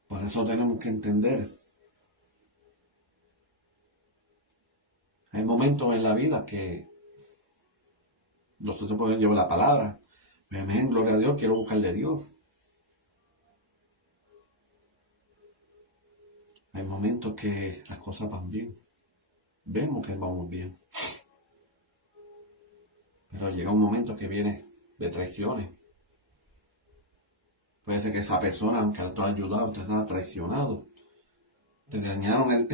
Por eso tenemos que entender. Hay momentos en la vida que nosotros podemos llevar la palabra. Amén, gloria a Dios, quiero buscar de Dios. Hay momentos que las cosas van bien. Vemos que vamos bien. Pero llega un momento que viene de traiciones. Puede ser que esa persona, aunque te ha ayudado, te ha traicionado. Te dañaron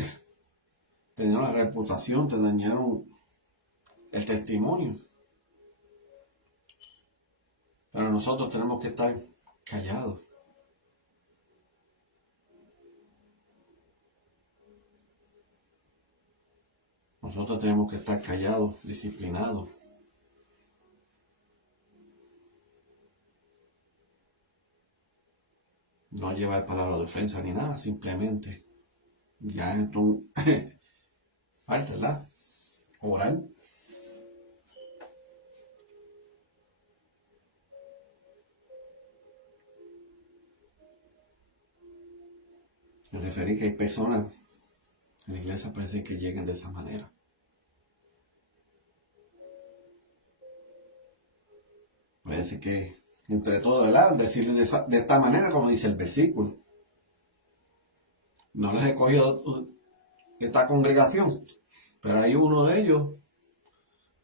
te dañaron la reputación, te dañaron el testimonio. Pero nosotros tenemos que estar callados. Nosotros tenemos que estar callados, disciplinados. No llevar palabra de ofensa ni nada, simplemente ya en tu parte, ¿verdad? Orar. Me referí que hay personas en la iglesia parece que lleguen de esa manera. Parece que entre todo, ¿verdad? Decirle de esta manera como dice el versículo. No les he cogido esta congregación, pero hay uno de ellos,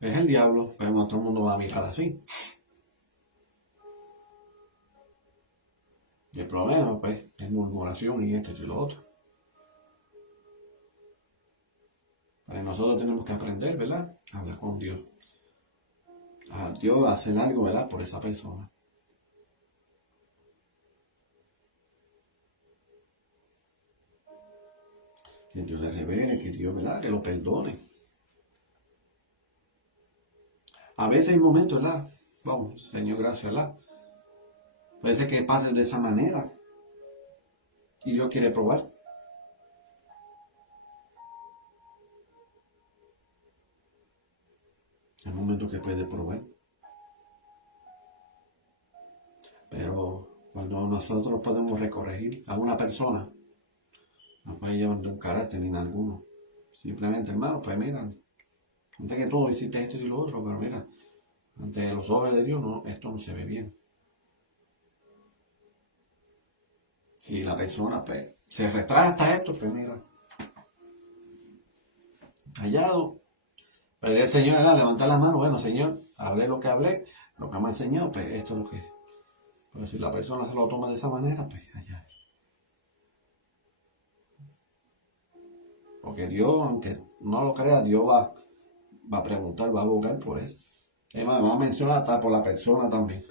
es el diablo, pero todo el mundo va a mirar así. Y el problema, pues, es murmuración y esto y lo otro. Pero nosotros tenemos que aprender, ¿verdad? A hablar con Dios. A Dios hacer algo, ¿verdad? Por esa persona. Que Dios le revele, que Dios, ¿verdad? Que lo perdone. A veces hay momentos, ¿verdad? Vamos, Señor, gracias, ¿verdad? Puede ser que pase de esa manera. Y Dios quiere probar. Hay momentos que puede probar. Pero cuando nosotros podemos recorregir a una persona, no puede llevar de un carácter ni de alguno. Simplemente, hermano, pues mira, antes que todo hiciste esto y lo otro, pero mira, ante los ojos de Dios, no, esto no se ve bien. Si la persona pues, se retracta esto, pues mira, callado. Pero el Señor era levantar la mano, bueno, Señor, hablé lo que me ha enseñado, pues esto es lo que es. Pero si la persona se lo toma de esa manera, pues allá. Porque Dios, aunque no lo crea, Dios va a preguntar, va a abogar por eso. Es más, va a mencionar hasta por la persona también.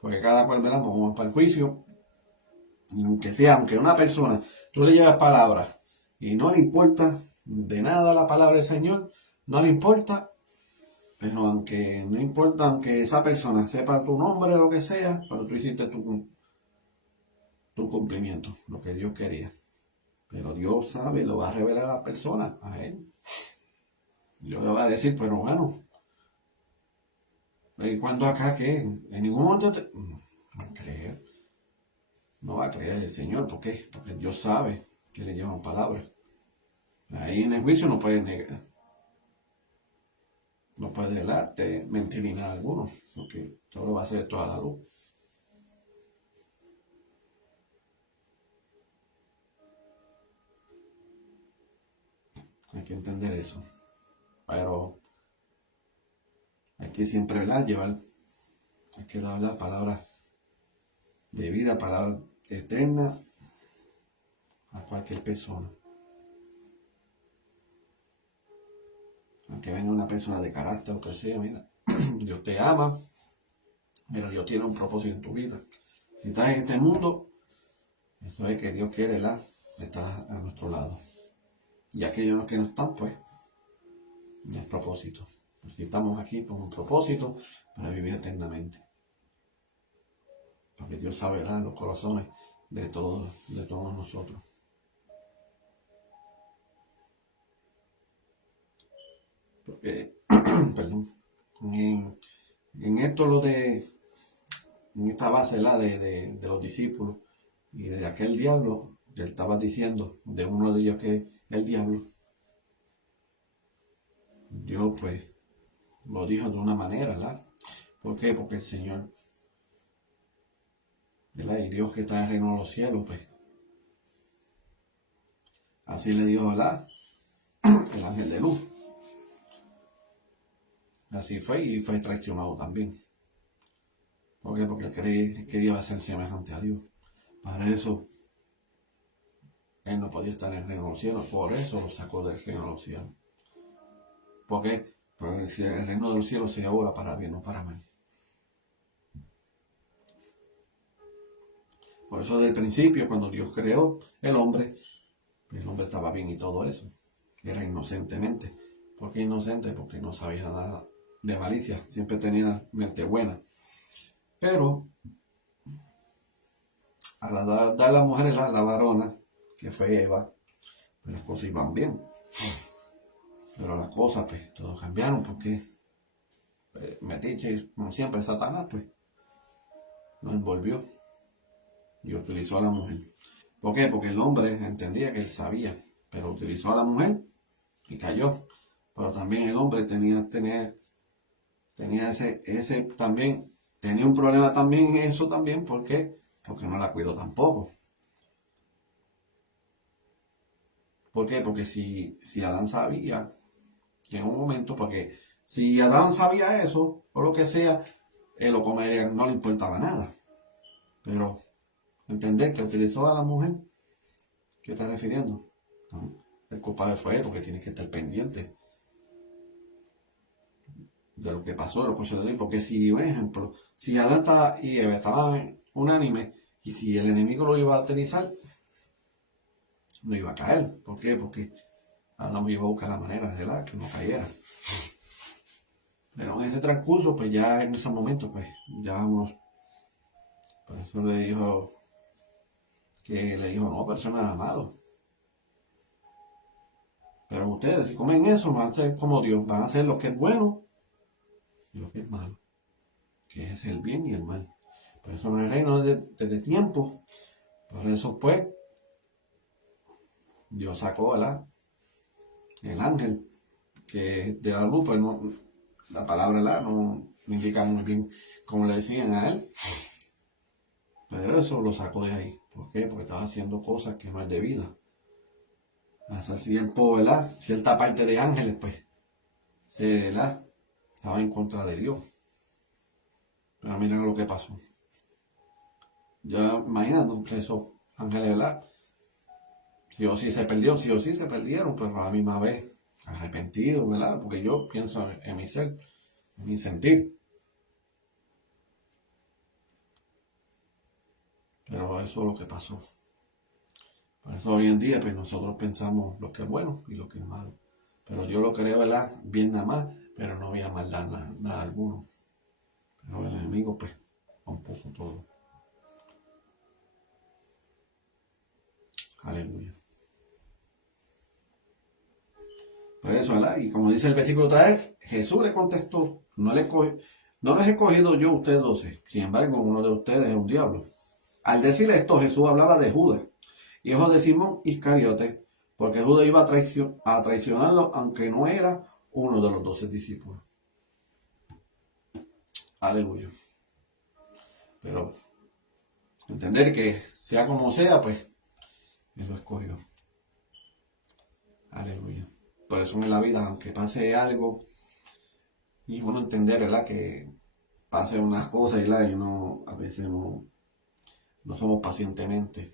Porque cada cual, ¿verdad? Vamos para el juicio. Aunque una persona, tú le llevas palabras y no le importa de nada la palabra del Señor, no le importa, pero aunque no importa, aunque esa persona sepa tu nombre o lo que sea, pero tú hiciste tu cumplimiento, lo que Dios quería. Pero Dios sabe, lo va a revelar a la persona, a él. Dios le va a decir, pero bueno, ¿y cuándo acá qué? En ningún momento no va a creer. No va a creer el Señor, ¿por qué? Porque Dios sabe que le llevan palabras. Ahí en el juicio no puede negar, no puede delarte, mentir ni nada alguno, porque todo va a ser toda la luz. Hay que entender eso. Pero hay que siempre, ¿verdad? Hay que dar la palabra de vida, palabra eterna a cualquier persona. Aunque venga una persona de carácter o que sea, mira, Dios te ama, pero Dios tiene un propósito en tu vida. Si estás en este mundo, eso es que Dios quiere estar a nuestro lado. Y aquellos que no están, pues, no es propósito. Pues si estamos aquí con un propósito para vivir eternamente. Porque Dios sabe, ¿verdad?, los corazones de todos nosotros. Porque, perdón, en esto en esta base de los discípulos y de aquel diablo, que él estaba diciendo de uno de ellos que es el diablo, Dios pues lo dijo de una manera, ¿verdad? ¿Por qué? Porque el Señor, ¿verdad? Y Dios que está en el reino de los cielos, pues así le dijo, ¿verdad?, el ángel de luz. Así fue y fue traicionado también. ¿Por qué? Porque él quería ser semejante a Dios. Para eso él no podía estar en el reino de los cielos, por eso lo sacó del reino de los cielos. ¿Por qué? Porque si el reino de los cielos se obra para bien, no para mal. Por eso desde el principio, cuando Dios creó el hombre estaba bien y todo eso. Era inocentemente. ¿Por qué inocente? Porque no sabía nada de malicia. Siempre tenía mente buena. Pero al dar a la mujer la varona, que fue Eva, pues las cosas iban bien. Pero las cosas, pues, todo cambiaron porque metiche, como siempre, Satanás, pues, nos envolvió y utilizó a la mujer. ¿Por qué? Porque el hombre entendía que él sabía, pero utilizó a la mujer y cayó. Pero también el hombre tenía ese también, tenía un problema también en eso también, ¿por qué? Porque no la cuidó tampoco. ¿Por qué? Porque si Adán sabía que en un momento, porque si Adán sabía eso, o lo que sea, él lo comería, no le importaba nada. Pero entender que utilizó a la mujer, ¿qué está refiriendo? No, el culpable fue él, porque tiene que estar pendiente de lo que pasó, de lo que sucedió. Porque si, por ejemplo, si Adán y Eva estaban unánime, y si el enemigo lo iba a utilizar, no iba a caer. ¿Por qué? Porque Adán iba a buscar la manera de que no cayera. Pero en ese transcurso, pues ya en ese momento, pues ya unos. Por eso le dijo, no, pero eso no era malo. Pero ustedes, si comen eso, van a ser como Dios, van a hacer lo que es bueno y lo que es malo, que es el bien y el mal. Por eso en el reino desde tiempo, por eso pues, Dios sacó, ¿verdad?, el ángel, que de la luz, pues no, la palabra, ¿verdad?, no indica muy bien cómo le decían a él. Pero eso lo sacó de ahí. ¿Por qué? Porque estaba haciendo cosas que no es debida. Hace tiempo, ¿verdad? Cierta parte de ángeles, pues, ¿verdad? Estaba en contra de Dios. Pero miren lo que pasó. Ya imagínate, esos ángeles, ¿verdad? Sí o sí se perdieron, sí o sí se perdieron, pero a la misma vez arrepentidos, ¿verdad? Porque yo pienso en mi ser, en mi sentir. Pero eso es lo que pasó. Por eso hoy en día pues nosotros pensamos lo que es bueno y lo que es malo. Pero yo lo creo, ¿verdad? Bien nada más, pero no había maldad nada alguno. Pero el enemigo pues compuso todo. Aleluya. Por eso, ¿verdad? Y como dice el versículo 3, Jesús le contestó, no les he cogido yo a ustedes 12, sin embargo uno de ustedes es un diablo. Al decir esto, Jesús hablaba de Judas, hijo de Simón Iscariote, porque Judas iba a traicionarlo, aunque no era uno de los 12 discípulos. Aleluya. Pero entender que sea como sea, pues, Él lo escogió. Aleluya. Por eso en la vida, aunque pase algo, y uno entender, ¿verdad? Que pasen unas cosas, ¿verdad? Y uno a veces no somos pacientemente.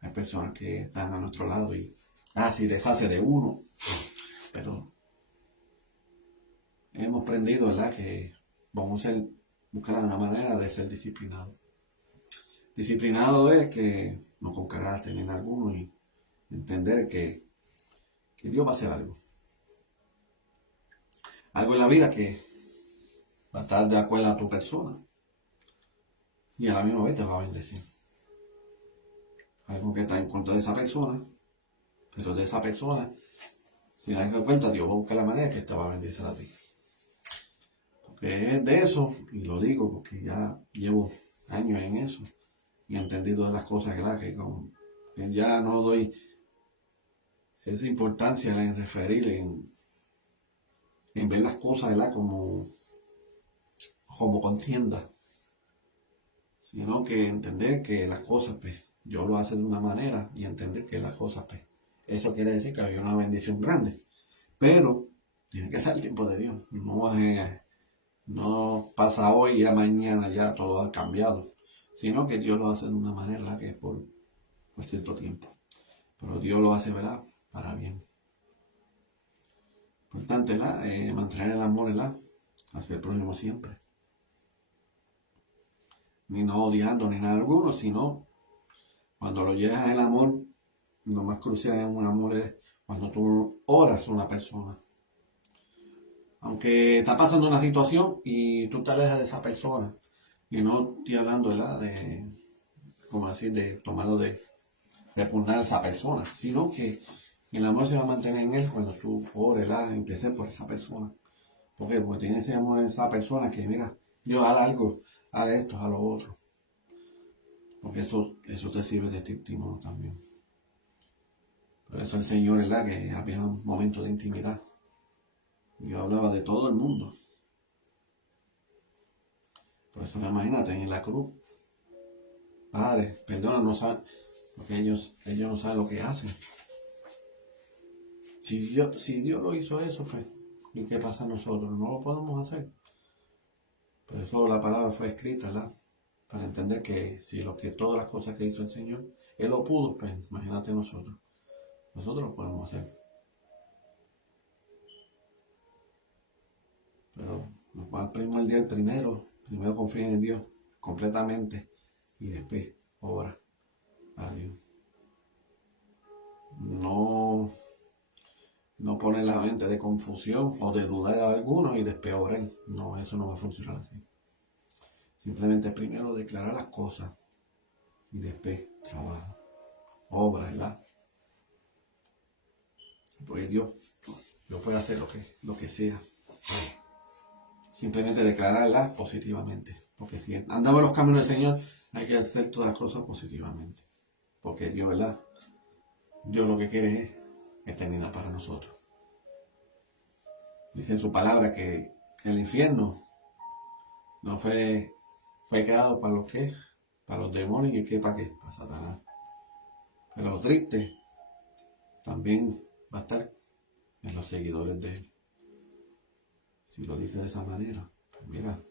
Hay personas que están a nuestro lado y se deshace de uno. Pero hemos aprendido, ¿verdad? Que vamos a buscar una manera de ser disciplinados. Disciplinado es que no con carácter ni en alguno y entender que Dios va a hacer algo. Algo en la vida que va a estar de acuerdo a tu persona y a la misma vez te va a bendecir. Algo que está en contra de esa persona, pero de esa persona, si das cuenta, Dios va a buscar la manera que te va a bendecir a ti. Porque es de eso, y lo digo porque ya llevo años en eso y he entendido de las cosas que ya no doy esa importancia en referir, en ver las cosas, ¿verdad? Como contienda, sino que entender que las cosas, pues, Dios lo hace de una manera y entender que las cosas, pues, eso quiere decir que hay una bendición grande, pero tiene que ser el tiempo de Dios, no pasa hoy y ya mañana ya todo ha cambiado, sino que Dios lo hace de una manera que es por cierto tiempo, pero Dios lo hace, ¿verdad? Para bien. Importante, ¿verdad? Mantener el amor, ¿verdad? Hacia el prójimo siempre. Ni no odiando ni nada alguno, sino cuando lo llevas el amor, lo más crucial en un amor es cuando tú oras a una persona. Aunque está pasando una situación y tú te alejas de esa persona, y no estoy hablando, ¿verdad? Como decir, de tomarlo de repugnar a esa persona, sino que el amor se va a mantener en él cuando tú ores, ¿verdad? Intercedes por esa persona. ¿Por qué? Porque tienes ese amor en esa persona que, mira, Dios haga algo, haga esto, haga lo otro. Porque eso te sirve de testimonio también. Por eso el Señor, ¿verdad? Que había un momento de intimidad. Yo hablaba de todo el mundo. Por eso imagínate en la cruz. Padre, perdona, no saben, porque ellos no saben lo que hacen. Si Dios lo hizo eso, pues, ¿y qué pasa a nosotros? No lo podemos hacer. Por eso la palabra fue escrita, ¿verdad? Para entender que si todas las cosas que hizo el Señor, Él lo pudo, pues imagínate nosotros. Nosotros lo podemos hacer. Pero nos va primero confía en Dios completamente y después obra a Dios. No poner la mente de confusión o de dudar a alguno y después orar. No, eso no va a funcionar así. Simplemente primero declarar las cosas y después trabajo, obra, ¿verdad? Porque Dios puede hacer lo que sea. Simplemente declararlas positivamente. Porque si andamos en los caminos del Señor, hay que hacer todas las cosas positivamente. Porque Dios, ¿verdad? Dios lo que quiere es eternidad para nosotros. Dice en su palabra que el infierno no fue creado para los que para los demonios y ¿para qué? Para Satanás. Pero lo triste también va a estar en los seguidores de él. Si lo dice de esa manera, pues mira,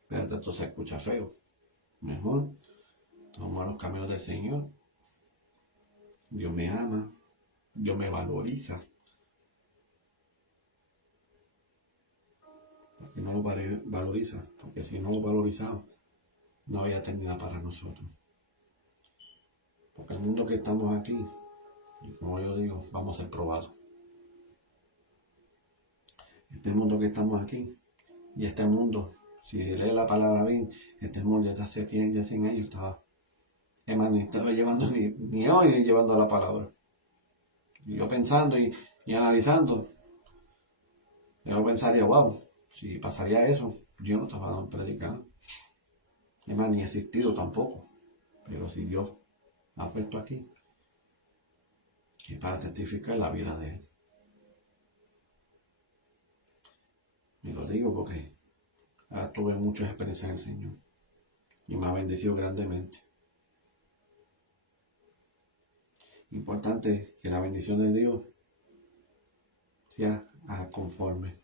espérate, esto se escucha feo. Mejor toma los caminos del Señor. Dios me ama, Dios me valoriza. Porque no lo valoriza, porque si no lo valorizamos, no había eternidad para nosotros. Porque el mundo que estamos aquí, y como yo digo, vamos a ser probados. Este mundo que estamos aquí, y este mundo, si lees la palabra bien, este mundo ya hace 100 años estaba, ni estaba llevando ni hoy ni llevando la palabra. Y yo pensando y analizando, yo pensaría, wow, si pasaría eso, yo no estaba predicando. Ni he existido tampoco. Pero si Dios me ha puesto aquí, es para testificar la vida de Él. Y lo digo porque tuve muchas experiencias en el Señor. Y me ha bendecido grandemente. Importante que la bendición de Dios sea conforme.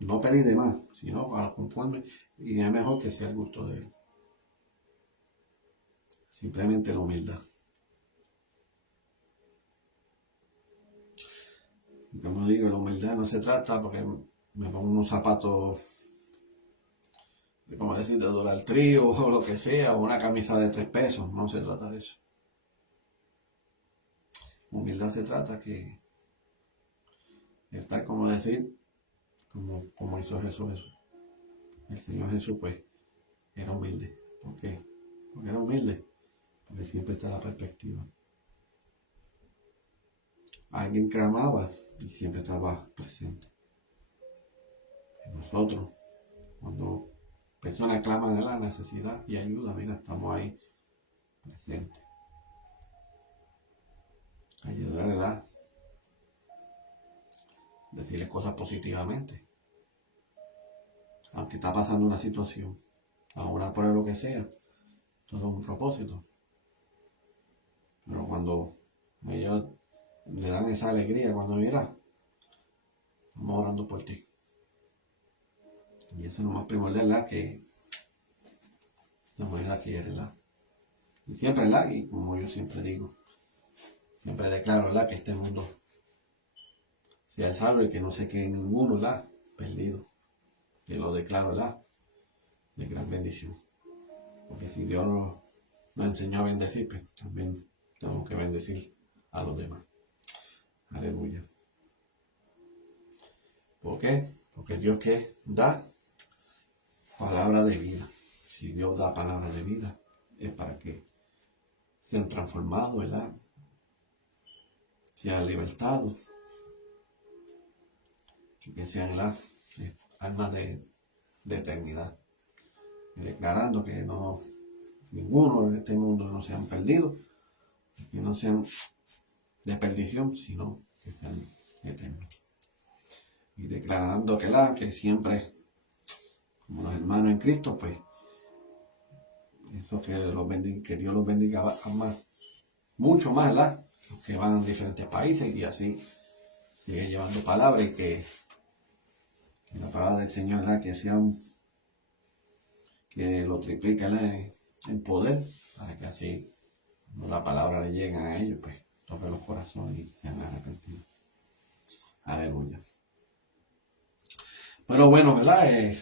No pedir de más, sino conforme. Y es mejor que sea el gusto de Él. Simplemente la humildad. Y como digo, la humildad no se trata porque me pongo unos zapatos, como decir, de $1 trío o lo que sea, o una camisa de $3. No se trata de eso. Humildad se trata que estar, como decir, como hizo Jesús eso. El Señor Jesús, pues, era humilde. ¿Por qué? Porque era humilde. Porque siempre está la perspectiva. Alguien clamaba y siempre estaba presente. Y nosotros, cuando personas claman a la necesidad y ayuda, mira, estamos ahí presentes. Ayudarla, decirles cosas positivamente. Aunque está pasando una situación, ahora por lo que sea, todo es un propósito. Pero cuando ellos le dan esa alegría, cuando mira, estamos orando por ti. Y eso es lo más primordial, ¿verdad? Que la humanidad quiere, ¿verdad? Y siempre, ¿verdad? Y como yo siempre digo, siempre declaro, ¿verdad? Que este mundo sea salvo y que no se quede ninguno, ¿verdad? Perdido. Que lo declaro, ¿verdad? De gran bendición. Porque si Dios nos enseñó a bendecir, pues también tenemos que bendecir a los demás. Aleluya. ¿Por qué? Porque Dios que da palabra de vida. Si Dios da palabra de vida, es para que sean transformados, ¿verdad? Sean libertados y que sean las almas de eternidad. Y declarando que no, ninguno en este mundo no sean perdidos, y que no sean de perdición, sino que sean eternos. Y declarando que siempre, como los hermanos en Cristo, pues, eso que Dios los bendiga más, mucho más, ¿verdad? Los que van a diferentes países y así sigue llevando palabra y que la palabra del Señor, ¿verdad? Que lo triplique en poder, para que así cuando la palabra le llegue a ellos, pues toque los corazones y sean arrepentidos. Aleluya. Pero bueno, ¿verdad?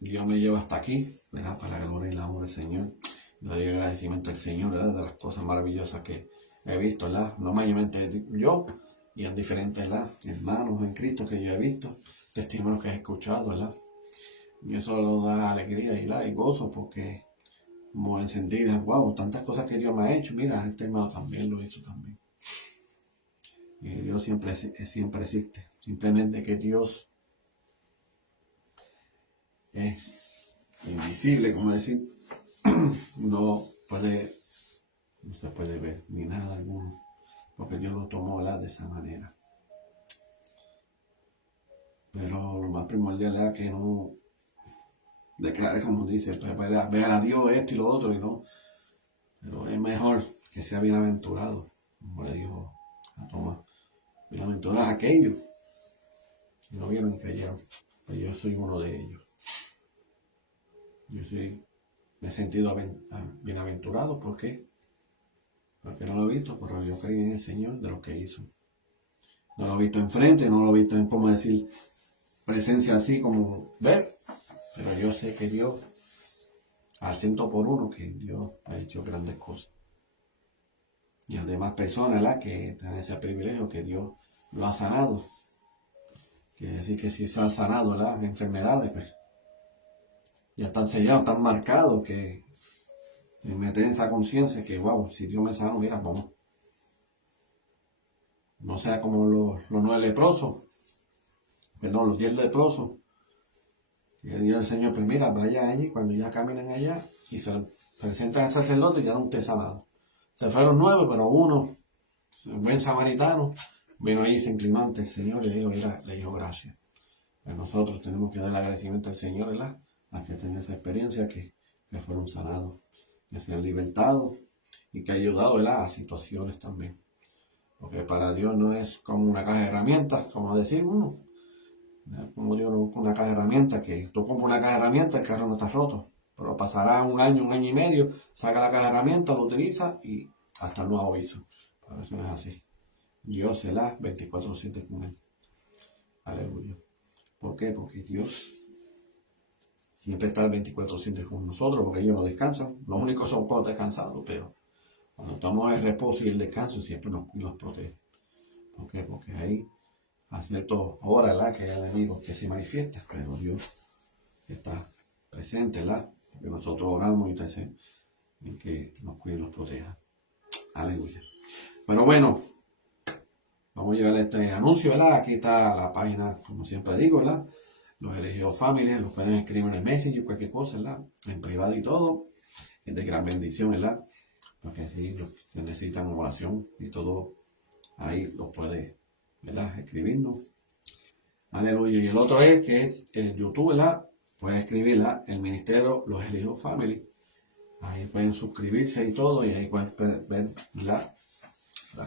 Dios me lleva hasta aquí, ¿verdad? Para la gloria y la honra del Señor. Le doy agradecimiento al Señor, ¿verdad? De las cosas maravillosas que he visto, ¿verdad? No mayormente yo, y en diferentes, ¿verdad? Hermanos en Cristo que yo he visto, testimonios que he escuchado, ¿verdad? Y eso nos da alegría y gozo porque como en sentir, wow, tantas cosas que Dios me ha hecho, mira, este hermano también lo hizo también. Y Dios siempre existe. Simplemente que Dios es invisible, como decir, no se puede ver ni nada alguno, porque Dios lo tomó de esa manera. Pero lo más primordial es que no declare como dice, pues, ver a Dios esto y lo otro y no. Pero es mejor que sea bienaventurado, como le dijo a Tomás. Bienaventurados aquellos que no vieron y cayeron. Pues yo soy uno de ellos. Me he sentido bienaventurado. ¿Por qué? Porque no lo he visto, pero yo creí en el Señor de lo que hizo. No lo he visto enfrente, no lo he visto en, como decir, presencia así como ver. Pero yo sé que Dios, al 100%, que Dios ha hecho grandes cosas. Y además personas, ¿verdad?, que tienen ese privilegio que Dios lo ha sanado. Quiere decir que si se han sanado las enfermedades, pues ya están sellados, están marcados, que meten esa conciencia que, wow, si Dios me sanó, mira, vamos. No sea como los 9 leprosos, perdón, los 10 leprosos. Que Dios el Señor, pues mira, vaya allí, cuando ya caminen allá y se presentan al sacerdote y ya no esté sanado. Se fueron 9, pero uno, el buen samaritano, vino ahí, se inclinó ante el Señor y le dijo gracias. Pues nosotros tenemos que dar agradecimiento al Señor, ¿verdad?, a que tengan esa experiencia, que fueron sanados, que se han libertado y que ha ayudado, ¿verdad?, a situaciones también. Porque para Dios no es como una caja de herramientas, como decir uno. Como Dios no es una caja de herramientas, que tú compras una caja de herramientas, el carro no está roto. Pero pasará un año y medio, saca la caja de herramientas, lo utiliza y hasta el nuevo aviso. Pero eso no es así. Dios se la 24/7 con él. Aleluya. ¿Por qué? Porque Dios siempre está el 24/7 con nosotros, porque ellos no descansan. Los únicos son cuando descansados, pero cuando estamos en reposo y el descanso siempre nos protege. ¿Por qué? Porque ahí a ciertas horas, ¿verdad?, que hay enemigos que se manifiestan, pero Dios está presente, ¿verdad?, porque nosotros oramos y decimos en que nos cuide y nos proteja. Aleluya. Pero bueno, vamos a llevar este anuncio, ¿verdad? Aquí está la página, como siempre digo, ¿verdad? Los elegidos familia, los pueden escribir en el Messenger, cualquier cosa, ¿verdad?, en privado y todo. Es de gran bendición, ¿verdad? Porque si los que necesitan oración y todo, ahí lo puede, ¿verdad?, escribirnos. Aleluya. Y el otro es que es el YouTube, ¿verdad? Pueden escribirla, el ministerio Los Elegidos Family. Ahí pueden suscribirse y todo, y ahí pueden ver la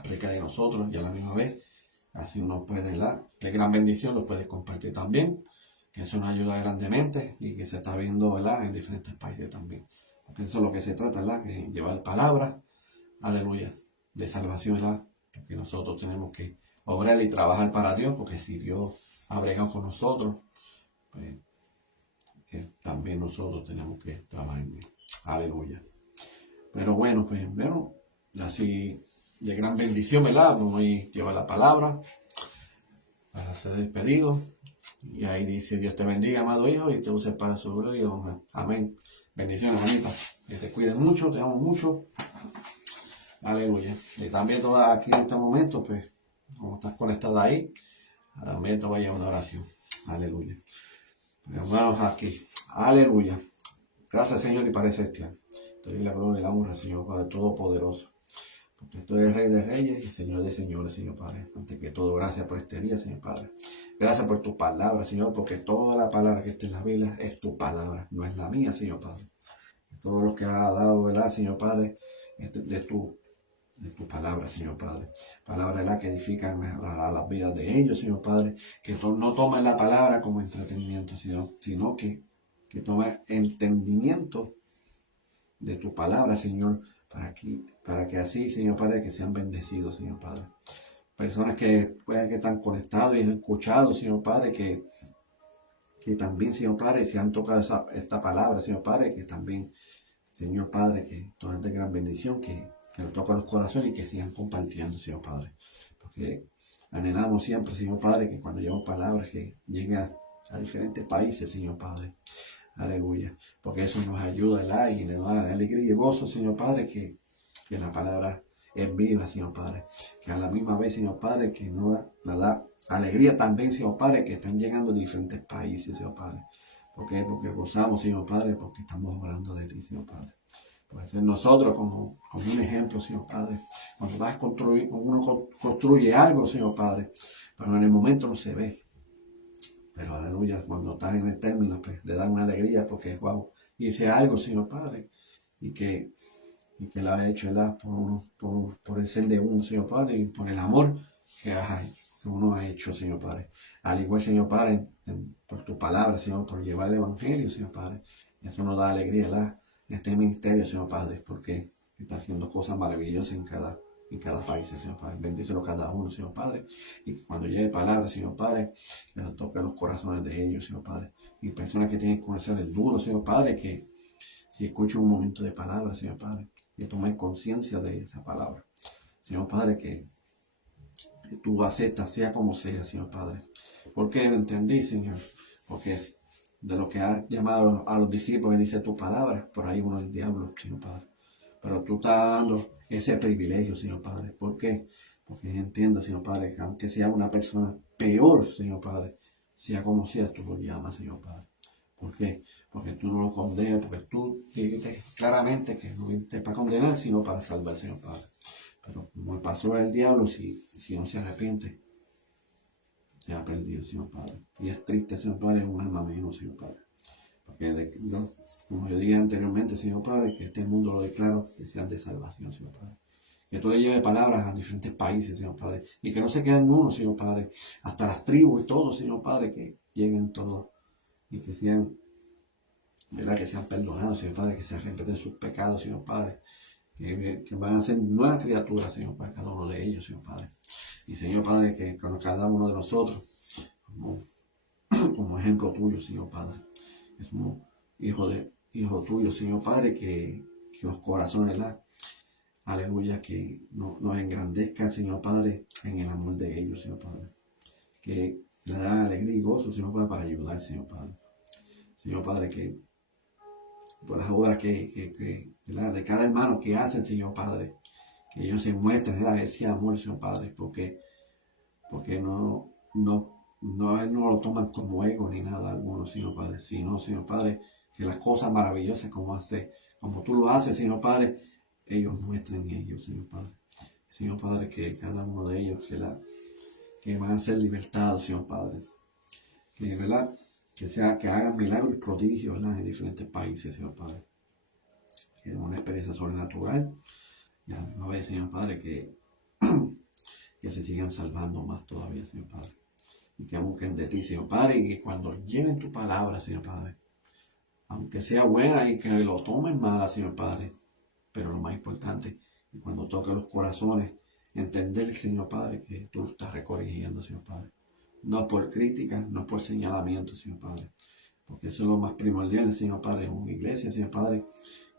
prédica de nosotros y a la misma vez. Así uno puede, ¿verdad?, de gran bendición, lo puedes compartir también, que eso nos ayuda grandemente y que se está viendo, ¿verdad?, en diferentes países también. Porque eso es lo que se trata, ¿verdad?, que llevar palabra, aleluya, de salvación, ¿verdad? Porque nosotros tenemos que obrar y trabajar para Dios, porque si Dios ha bregado con nosotros, pues también nosotros tenemos que trabajar en él. Aleluya. Pero bueno, pues así de gran bendición, ¿verdad? Vamos a llevar la palabra para ser despedido. Y ahí dice: Dios te bendiga, amado hijo, y te use para su gloria y honra. Amén. Bendiciones, Juanita. Que te cuiden mucho, te amo mucho. Aleluya. Y también todas aquí en este momento, pues, como estás conectada ahí, también te voy a llevar una oración. Aleluya. Hermanos, aquí. Aleluya. Gracias, Señor, y para ese tiempo. Te doy la gloria y la honra, Señor Padre Todopoderoso. Porque tú eres Rey de Reyes y Señor de Señores, Señor Padre. Antes que todo, gracias por este día, Señor Padre. Gracias por tu palabra, Señor, porque toda la palabra que está en la Biblia es tu palabra, no es la mía, Señor Padre. Todo lo que ha dado, ¿verdad, Señor Padre? De tu palabra, Señor Padre. Palabra, ¿verdad?, que edifican a las vidas de ellos, Señor Padre. Que no tomen la palabra como entretenimiento, sino que tomen entendimiento de tu palabra, Señor, para que así, Señor Padre, que sean bendecidos, Señor Padre. Personas que puedan que están conectados y han escuchado, Señor Padre, que también, Señor Padre, se han tocado esta palabra, Señor Padre, que también, Señor Padre, que toda esta gran bendición, que lo toca los corazones y que sigan compartiendo, Señor Padre. Porque anhelamos siempre, Señor Padre, que cuando llevamos palabras que lleguen a diferentes países, Señor Padre. Aleluya. Porque eso nos ayuda, ¿verdad?, y nos da alegría y gozo, Señor Padre, que la palabra es viva, Señor Padre. Que a la misma vez, Señor Padre, que nos da alegría también, Señor Padre, que están llegando de diferentes países, Señor Padre. ¿Por qué? Porque gozamos, Señor Padre, porque estamos hablando de ti, Señor Padre. Pues nosotros como un ejemplo, Señor Padre. Cuando uno construye algo, Señor Padre, pero en el momento no se ve. Pero aleluya, cuando estás en el término, pues le dan una alegría porque, wow, hice algo, Señor Padre, y que, y que lo ha hecho, ¿verdad? Por el ser de uno, Señor Padre, y por el amor que uno ha hecho, Señor Padre. Al igual, Señor Padre, por tu palabra, Señor, por llevar el Evangelio, Señor Padre. Eso nos da alegría, ¿verdad? Este ministerio, Señor Padre, porque está haciendo cosas maravillosas en cada país, Señor Padre. Bendícelo cada uno, Señor Padre. Y que cuando llegue palabra, Señor Padre, que nos toque los corazones de ellos, Señor Padre. Y personas que tienen corazones duros, Señor Padre, que si escuchan un momento de palabra, Señor Padre, que tomen conciencia de esa palabra. Señor Padre, que tú aceptas, sea como sea, Señor Padre. Porque lo entendí, Señor. Porque es de lo que has llamado a los discípulos, dice tu palabra, por ahí uno el diablo, Señor Padre. Pero tú estás dando ese privilegio, Señor Padre. ¿Por qué? Porque entienda, Señor Padre, que aunque sea una persona peor, Señor Padre, sea como sea, tú lo llamas, Señor Padre. ¿Por qué? Porque tú no lo condenas, porque tú dijiste claramente que no viniste para condenar, sino para salvar, Señor Padre. Pero como pasó el diablo, si no se arrepiente, se ha perdido, Señor Padre. Y es triste, Señor Padre, es un alma menos, Señor Padre. Porque, como yo dije anteriormente, Señor Padre, que este mundo lo declaro que sean de salvación, Señor Padre. Que tú le lleves palabras a diferentes países, Señor Padre. Y que no se queden uno, Señor Padre. Hasta las tribus y todo, Señor Padre, que lleguen todos. Y que sean, ¿verdad? Que sean perdonados, Señor Padre. Que se arrepienten sus pecados, Señor Padre. Que van a ser nuevas criaturas, Señor Padre, cada uno de ellos, Señor Padre. Y Señor Padre, que con cada uno de nosotros, como ejemplo tuyo, Señor Padre. Que somos hijo tuyo, Señor Padre, que los corazones, ¿verdad? Aleluya, que nos engrandezcan, Señor Padre, en el amor de ellos, Señor Padre. Que le dan alegría y gozo, Señor Padre, para ayudar, Señor Padre. Señor Padre, que por las obras ¿verdad? De cada hermano que hacen, Señor Padre, que ellos se muestren, ¿verdad? Ese amor, Señor Padre, porque él no lo toman como ego ni nada alguno, Señor Padre, sino, Señor Padre, que las cosas maravillosas como tú lo haces, Señor Padre, ellos muestren ellos, Señor Padre. Señor Padre, que cada uno de ellos que van a ser libertados, Señor Padre. Que, ¿verdad? Que hagan milagros y prodigios, ¿verdad? En diferentes países, Señor Padre. Que es una experiencia sobrenatural. Y a la misma vez, Señor Padre, que se sigan salvando más todavía, Señor Padre. Y que busquen de ti, Señor Padre, y que cuando lleven tu palabra, Señor Padre, aunque sea buena y que lo tomen mala, Señor Padre, pero lo más importante, que cuando toque los corazones, entender, Señor Padre, que tú lo estás recorrigiendo, Señor Padre. No por críticas, no por señalamiento, Señor Padre, porque eso es lo más primordial, Señor Padre, en una iglesia, Señor Padre,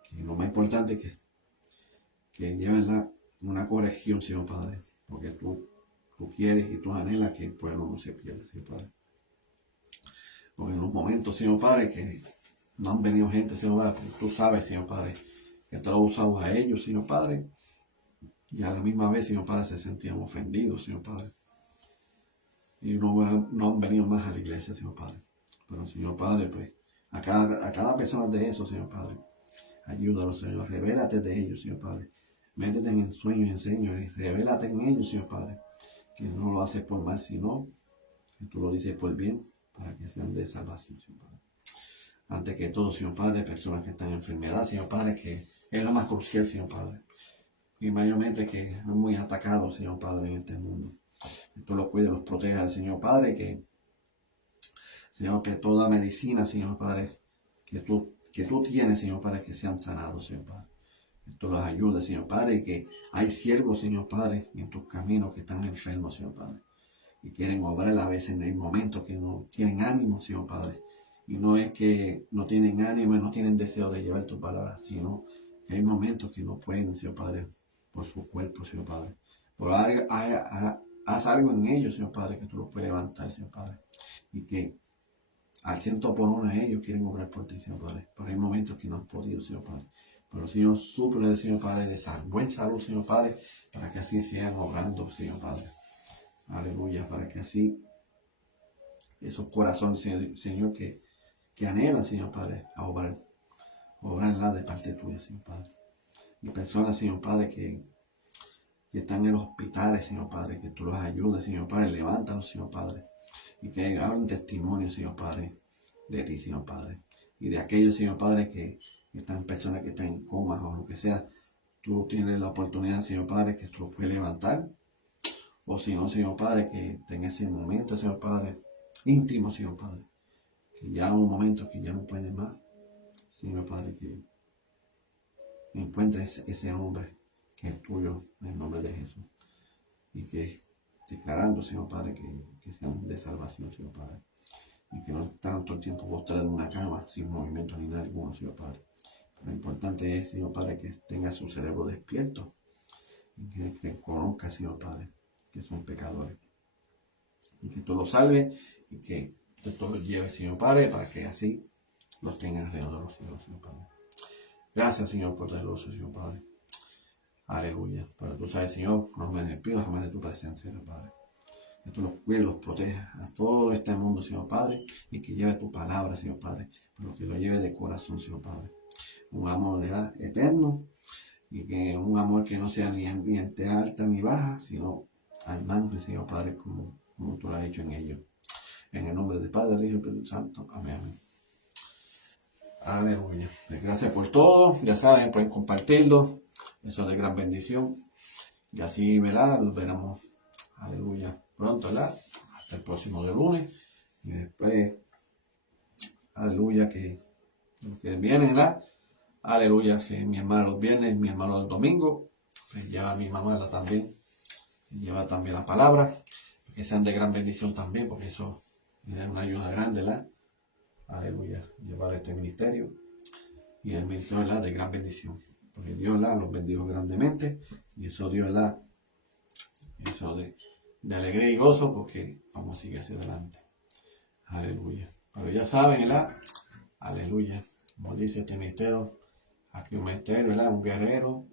que lo más importante es que lleven una corrección, Señor Padre, porque tú quieres y tú anhelas que el pueblo no se pierda, Señor Padre. Porque en los momentos, Señor Padre, que no han venido gente, Señor Padre, porque tú sabes, Señor Padre, que te lo usamos a ellos, Señor Padre, y a la misma vez, Señor Padre, se sentían ofendidos, Señor Padre. Y no han venido más a la iglesia, Señor Padre. Pero, Señor Padre, pues, a cada persona de eso, Señor Padre, ayúdalos, Señor, revélate de ellos, Señor Padre. Métete en sueños y en sueños y revélate en ellos, Señor Padre, que no lo haces por mal, sino que tú lo dices por bien, para que sean de salvación, Señor Padre. Antes que todo, Señor Padre, personas que están en enfermedad, Señor Padre, que es lo más crucial, Señor Padre. Y mayormente que es muy atacado, Señor Padre, en este mundo. Que tú los cuides, los protejas, Señor Padre, Señor, que toda medicina, Señor Padre, que tú tienes, Señor Padre, que sean sanados, Señor Padre. Que tú los ayudes, Señor Padre, y que hay siervos, Señor Padre, en tus caminos que están enfermos, Señor Padre. Y quieren obrar a veces en el momento que no tienen ánimo, Señor Padre. Y no es que no tienen ánimo y no tienen deseo de llevar tu palabra, sino que hay momentos que no pueden, Señor Padre, por su cuerpo, Señor Padre. Por haz algo en ellos, Señor Padre, que tú los puedes levantar, Señor Padre. Y que al 100% ellos quieren obrar por ti, Señor Padre. Pero hay momentos que no han podido, Señor Padre. Pero Señor, súple, Señor Padre, de buen salud, Señor Padre, para que así sigan obrando, Señor Padre. Aleluya, para que así esos corazones, Señor, que anhelan, Señor Padre, a obrar de parte tuya, Señor Padre. Y personas, Señor Padre, que están en los hospitales, Señor Padre, que tú los ayudes, Señor Padre, levántalos, Señor Padre. y que hablen testimonio, Señor Padre, de ti, Señor Padre. Y de aquellos, Señor Padre, que están personas que están en coma o lo que sea, tú tienes la oportunidad, Señor Padre, que tú los puedes levantar. O si no, Señor Padre, que tenga ese momento, Señor Padre, íntimo, Señor Padre. Que ya un momento que ya no puede más. Señor Padre, que encuentres ese hombre que es tuyo en el nombre de Jesús. Y que declarando, Señor Padre, que sean de salvación, Señor Padre. Y que no tanto el tiempo postrado en una cama sin movimiento ni nada alguno, Señor Padre. Lo importante es, Señor Padre, que tenga su cerebro despierto y que conozca, Señor Padre, que son pecadores. Y que tú los salve y que tú los lleve, Señor Padre, para que así los tengan alrededor de los cielos, Señor Padre. Gracias, Señor, por poderoso, Señor Padre. Aleluya. Pero tú sabes, Señor, no me despido jamás de tu presencia, Señor Padre. Que tú los cuides, los protejas a todo este mundo, Señor Padre, y que lleve tu palabra, Señor Padre, pero que lo lleve de corazón, Señor Padre. Un amor eterno, y que un amor que no sea ni entre alta ni baja, sino al manjo, Señor Padre, como tú lo has hecho en ellos. En el nombre del Padre, del Hijo y del Espíritu Santo. Amén, amén. Aleluya. Gracias por todo. Ya saben, pueden compartirlo. Eso es de gran bendición. Y así, ¿verdad? Los veremos. Aleluya. Pronto, ¿verdad? Hasta el próximo de lunes. Y después, aleluya, que vienen, ¿verdad? Aleluya, que mi hermano los viernes, mi hermano los domingos. Pues lleva a mi mamá también. Lleva también la palabra. Que sean de gran bendición también, porque eso es una ayuda grande, ¿verdad? Aleluya, llevar este ministerio y el ministerio, ¿verdad? De gran bendición, porque Dios, ¿verdad? Los bendijo grandemente y eso Dios, ¿verdad? Eso de alegría y gozo, porque vamos a seguir hacia adelante. Aleluya. Pero ya saben, ¿verdad? Aleluya. Como dice este ministerio, aquí un ministerio, ¿verdad? Un guerrero,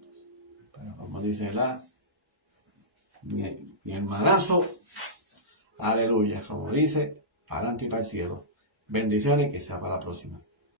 pero como dice, ¿verdad? Mi hermanazo, aleluya, como dice, para adelante y para el cielo. Bendiciones y que sea para la próxima.